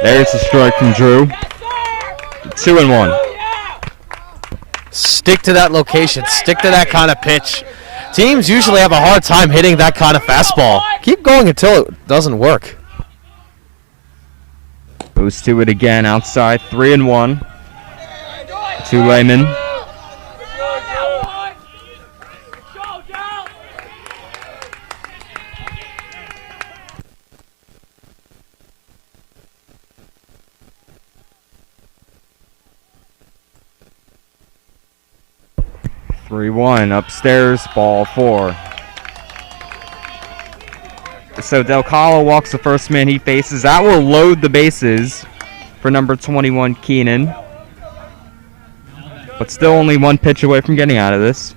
There's a strike from Drew. 2-1. Stick to that location. Stick to that kind of pitch. Teams usually have a hard time hitting that kind of fastball. Keep going until it doesn't work. Goes to it again outside. 3-1. To Lehman. 3-1 upstairs, ball 4. So Del Calo walks the first man he faces. That will load the bases for number 21, Keenan. But still only one pitch away from getting out of this.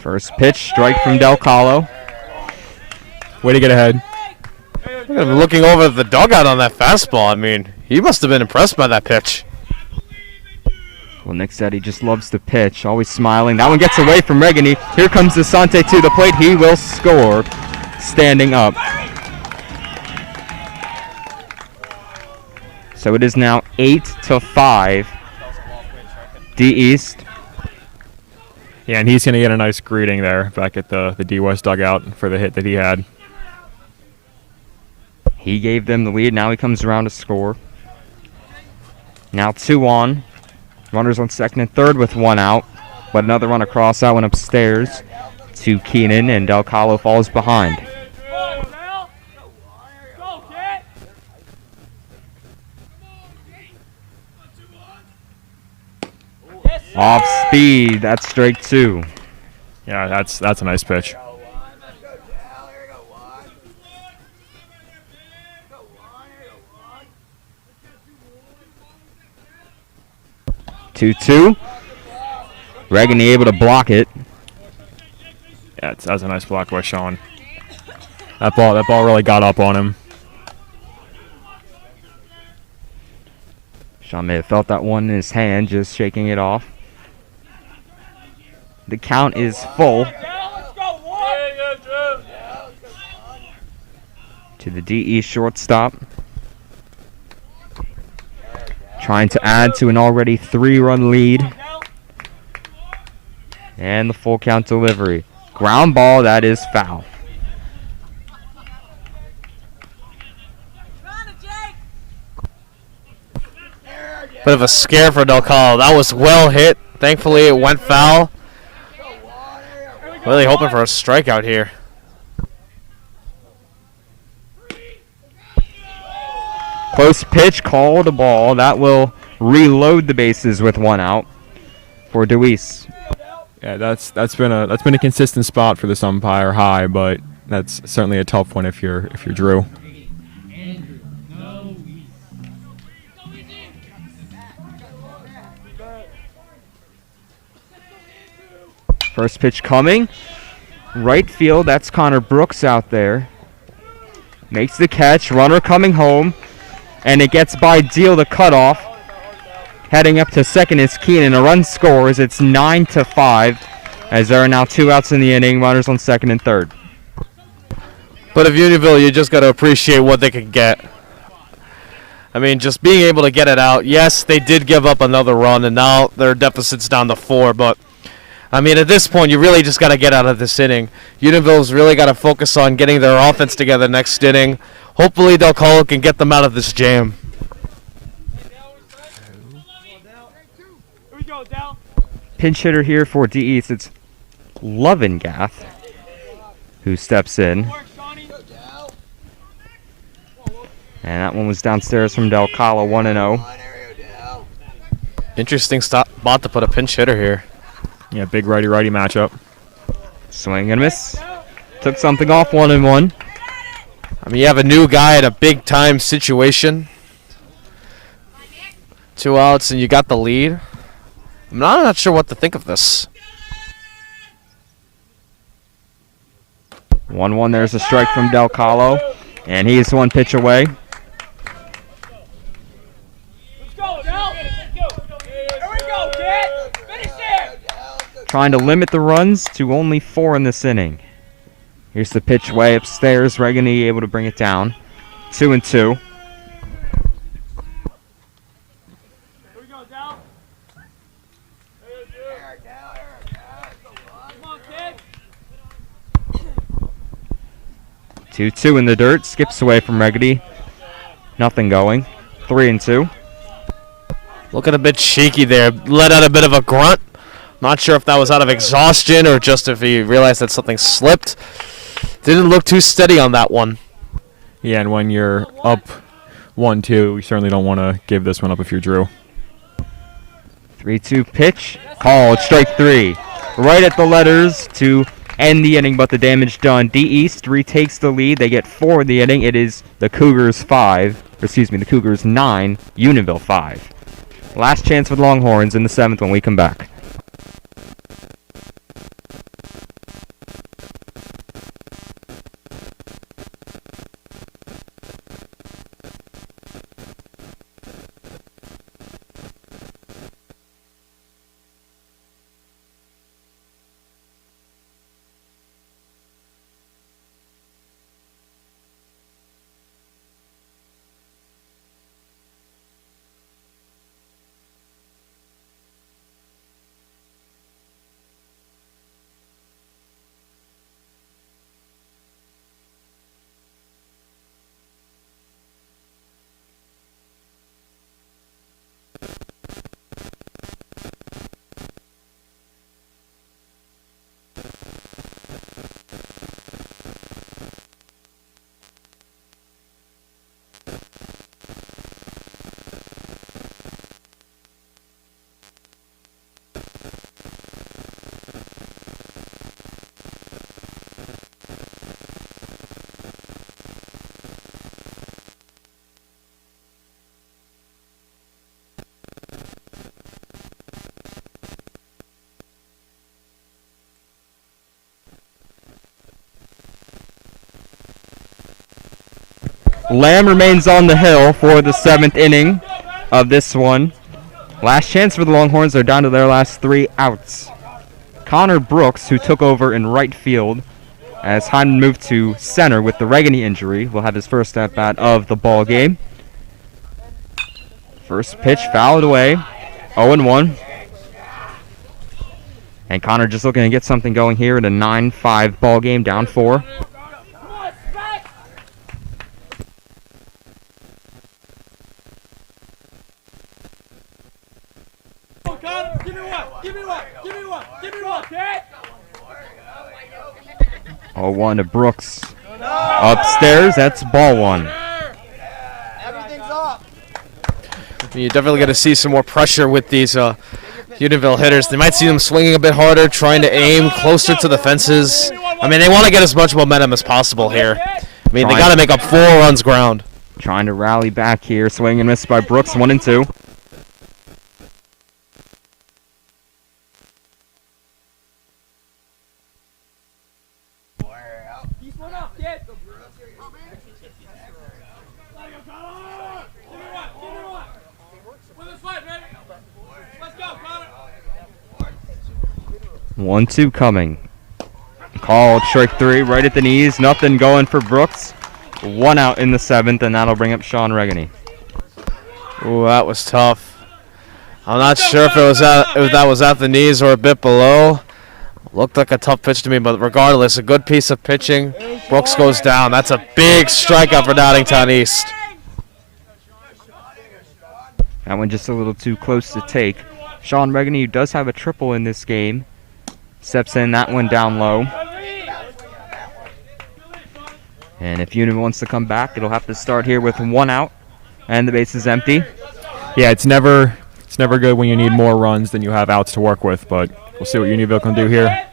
First pitch, strike from Del Calo. Way to get ahead. Look at him looking over the dugout on that fastball. I mean, he must have been impressed by that pitch. Well, Nick said he just loves to pitch, always smiling. That one gets away from Regani. Here comes DeSante to the plate. He will score, standing up. So it is now 8-5. D East. Yeah, and he's going to get a nice greeting there back at the D West dugout for the hit that he had. He gave them the lead. Now he comes around to score. Now 2 on. Runners on second and third with 1 out. But another run across. That one upstairs to Keenan, and Del Calo falls behind. Off speed. That's strike 2. Yeah, that's a nice pitch. 2-2. Regani able to block it. Yeah, that's a nice block by Sean. That ball really got up on him. Sean may have felt that one in his hand, just shaking it off. The count is full. To the DE shortstop. Trying to add to an already 3-run lead. And the full count delivery. Ground ball, that is foul. Bit of a scare for Del Calo. That was well hit. Thankfully, it went foul. Really hoping for a strikeout here. Close pitch, called a ball. That will reload the bases with 1 out for Deweese. Yeah, that's been a consistent spot for this umpire high, but that's certainly a tough one if you're Drew. First pitch coming. Right field, that's Connor Brooks out there. Makes the catch, runner coming home. And it gets by Deal the cutoff. Heading up to second is Keenan. A run scores. It's 9-5 as there are now 2 outs in the inning. Runners on second and third. But if Unionville, you just got to appreciate what they could get. I mean, just being able to get it out. Yes, they did give up another run, and now their deficit's down to 4. But, I mean, at this point, you really just got to get out of this inning. Unionville's really got to focus on getting their offense together next inning. Hopefully, Del Calo can get them out of this jam. pinch hitter here for D East. It's Lovingath who steps in. And that one was downstairs from Del Calo, 1-0. Interesting spot to put a pinch hitter here. Yeah, big righty-righty matchup. Swing and miss. Took something off, 1-1. I mean, you have a new guy in a big-time situation. 2 outs, and you got the lead. I'm not sure what to think of this. 1-1, there's a strike from Del Calo. And he's one pitch away. Trying to limit the runs to only 4 in this inning. Here's the pitch way upstairs. Regani able to bring it down. 2-2. Here we go, Dal. 2-2 in the dirt. Skips away from Regani. Nothing going. 3-2. Looking a bit shaky there. Let out a bit of a grunt. Not sure if that was out of exhaustion or just if he realized that something slipped. Didn't look too steady on that one. Yeah, and when you're up 1-2, you certainly don't want to give this one up if you're Drew. 3-2 pitch. Called. Strike 3. Right at the letters to end the inning, but the damage done. D East retakes the lead. They get 4 in the inning. It is the Cougars 9, Unionville 5. Last chance for the Longhorns in the 7th when we come back. Lamb remains on the hill for the 7th inning of this one. Last chance for the Longhorns. They're down to their last 3 outs. Connor Brooks, who took over in right field as Hyman moved to center with the Regani injury, will have his first at-bat of the ball game. First pitch fouled away. 0-1. And Connor just looking to get something going here in a 9-5 ball game, down 4. Give me one, kid! 0-1 to Brooks. Upstairs, that's ball 1. Everything's up. You're definitely going to see some more pressure with these Unionville hitters. They might see them swinging a bit harder, trying to aim closer to the fences. I mean, they want to get as much momentum as possible here. I mean, they got to make up 4 runs ground. Trying to rally back here. Swing and miss by Brooks, 1-2. One, 2 coming. Called. Strike 3 right at the knees. Nothing going for Brooks. 1 out in the 7th, and that'll bring up Sean Regani. Ooh, that was tough. I'm not sure if if that was at the knees or a bit below. Looked like a tough pitch to me, but regardless, a good piece of pitching. Brooks goes down. That's a big strikeout for Downingtown East. That one just a little too close to take. Sean Regany, who does have a triple in this game, steps in that one down low. And if Unionville wants to come back, it'll have to start here with 1 out, and the base is empty. Yeah, it's never good when you need more runs than you have outs to work with, but we'll see what Unionville can do here.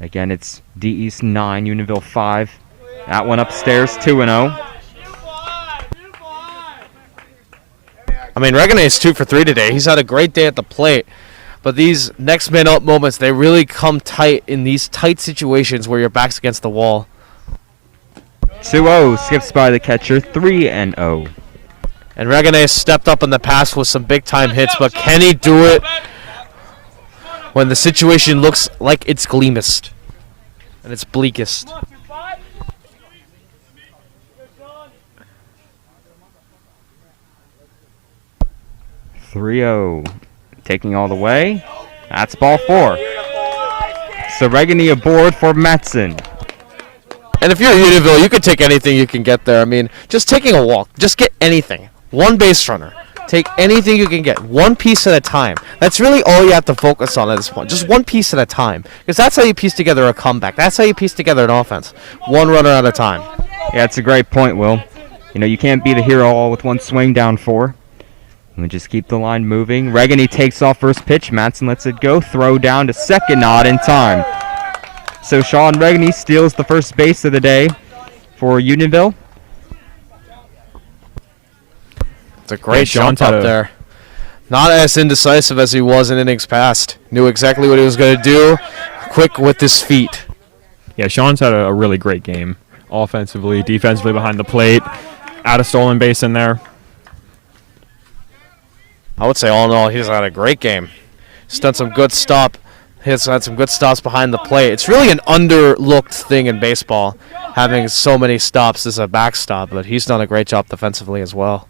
Again, it's D East 9, Unionville 5. That one upstairs, 2-0. I mean, Regane is 2 for 3 today. He's had a great day at the plate. But these next man up moments, they really come tight in these tight situations where your back's against the wall. 2-0, skips by the catcher, 3-0. And Regane stepped up in the past with some big-time hits, but can he do it when the situation looks like it's gleamest and it's bleakest? 3-0, taking all the way. That's ball 4. So Regany aboard for Matson. And if you're Unionville, you can take anything you can get there. I mean, just taking a walk, just get anything. One base runner. Take anything you can get, one piece at a time. That's really all you have to focus on at this point, just one piece at a time. Because that's how you piece together a comeback. That's how you piece together an offense. One runner at a time. Yeah, that's a great point, Will. You know, you can't be the hero all with one swing down 4. And just keep the line moving. Regany takes off first pitch. Matson lets it go. Throw down to second, not in time. So Sean Regany steals the first base of the day for Unionville. It's a great jump up there. Not as indecisive as he was in innings past. Knew exactly what he was going to do. Quick with his feet. Yeah, Sean's had a really great game. Offensively, defensively behind the plate. Out of stolen base in there. I would say all in all, he's had a great game. He's done some good stop. He's had some good stops behind the plate. It's really an underlooked thing in baseball, having so many stops as a backstop, but he's done a great job defensively as well.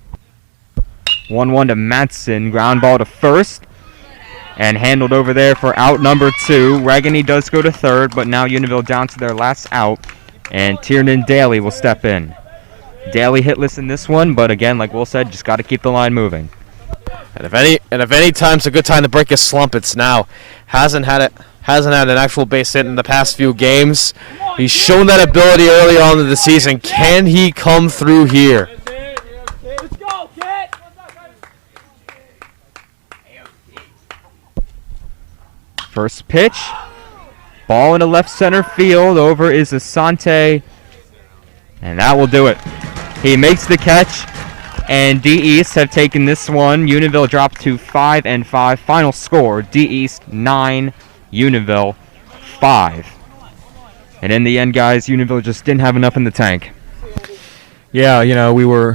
1-1 to Matson. Ground ball to first. And handled over there for out number 2. Regany does go to third, but now Unionville down to their last out. And Tiernan Daly will step in. Daly hitless in this one, but again, like Will said, just got to keep the line moving. And if any time's a good time to break a slump, it's now. Hasn't had an actual base hit in the past few games. He's shown that ability early on in the season. Can he come through here? First pitch. Ball into left center field. Over is Asante. And that will do it. He makes the catch. And D East have taken this one. Unionville dropped to 5-5. Final score, D East 9, Unionville 5. And in the end, guys, Unionville just didn't have enough in the tank. Yeah, you know, we were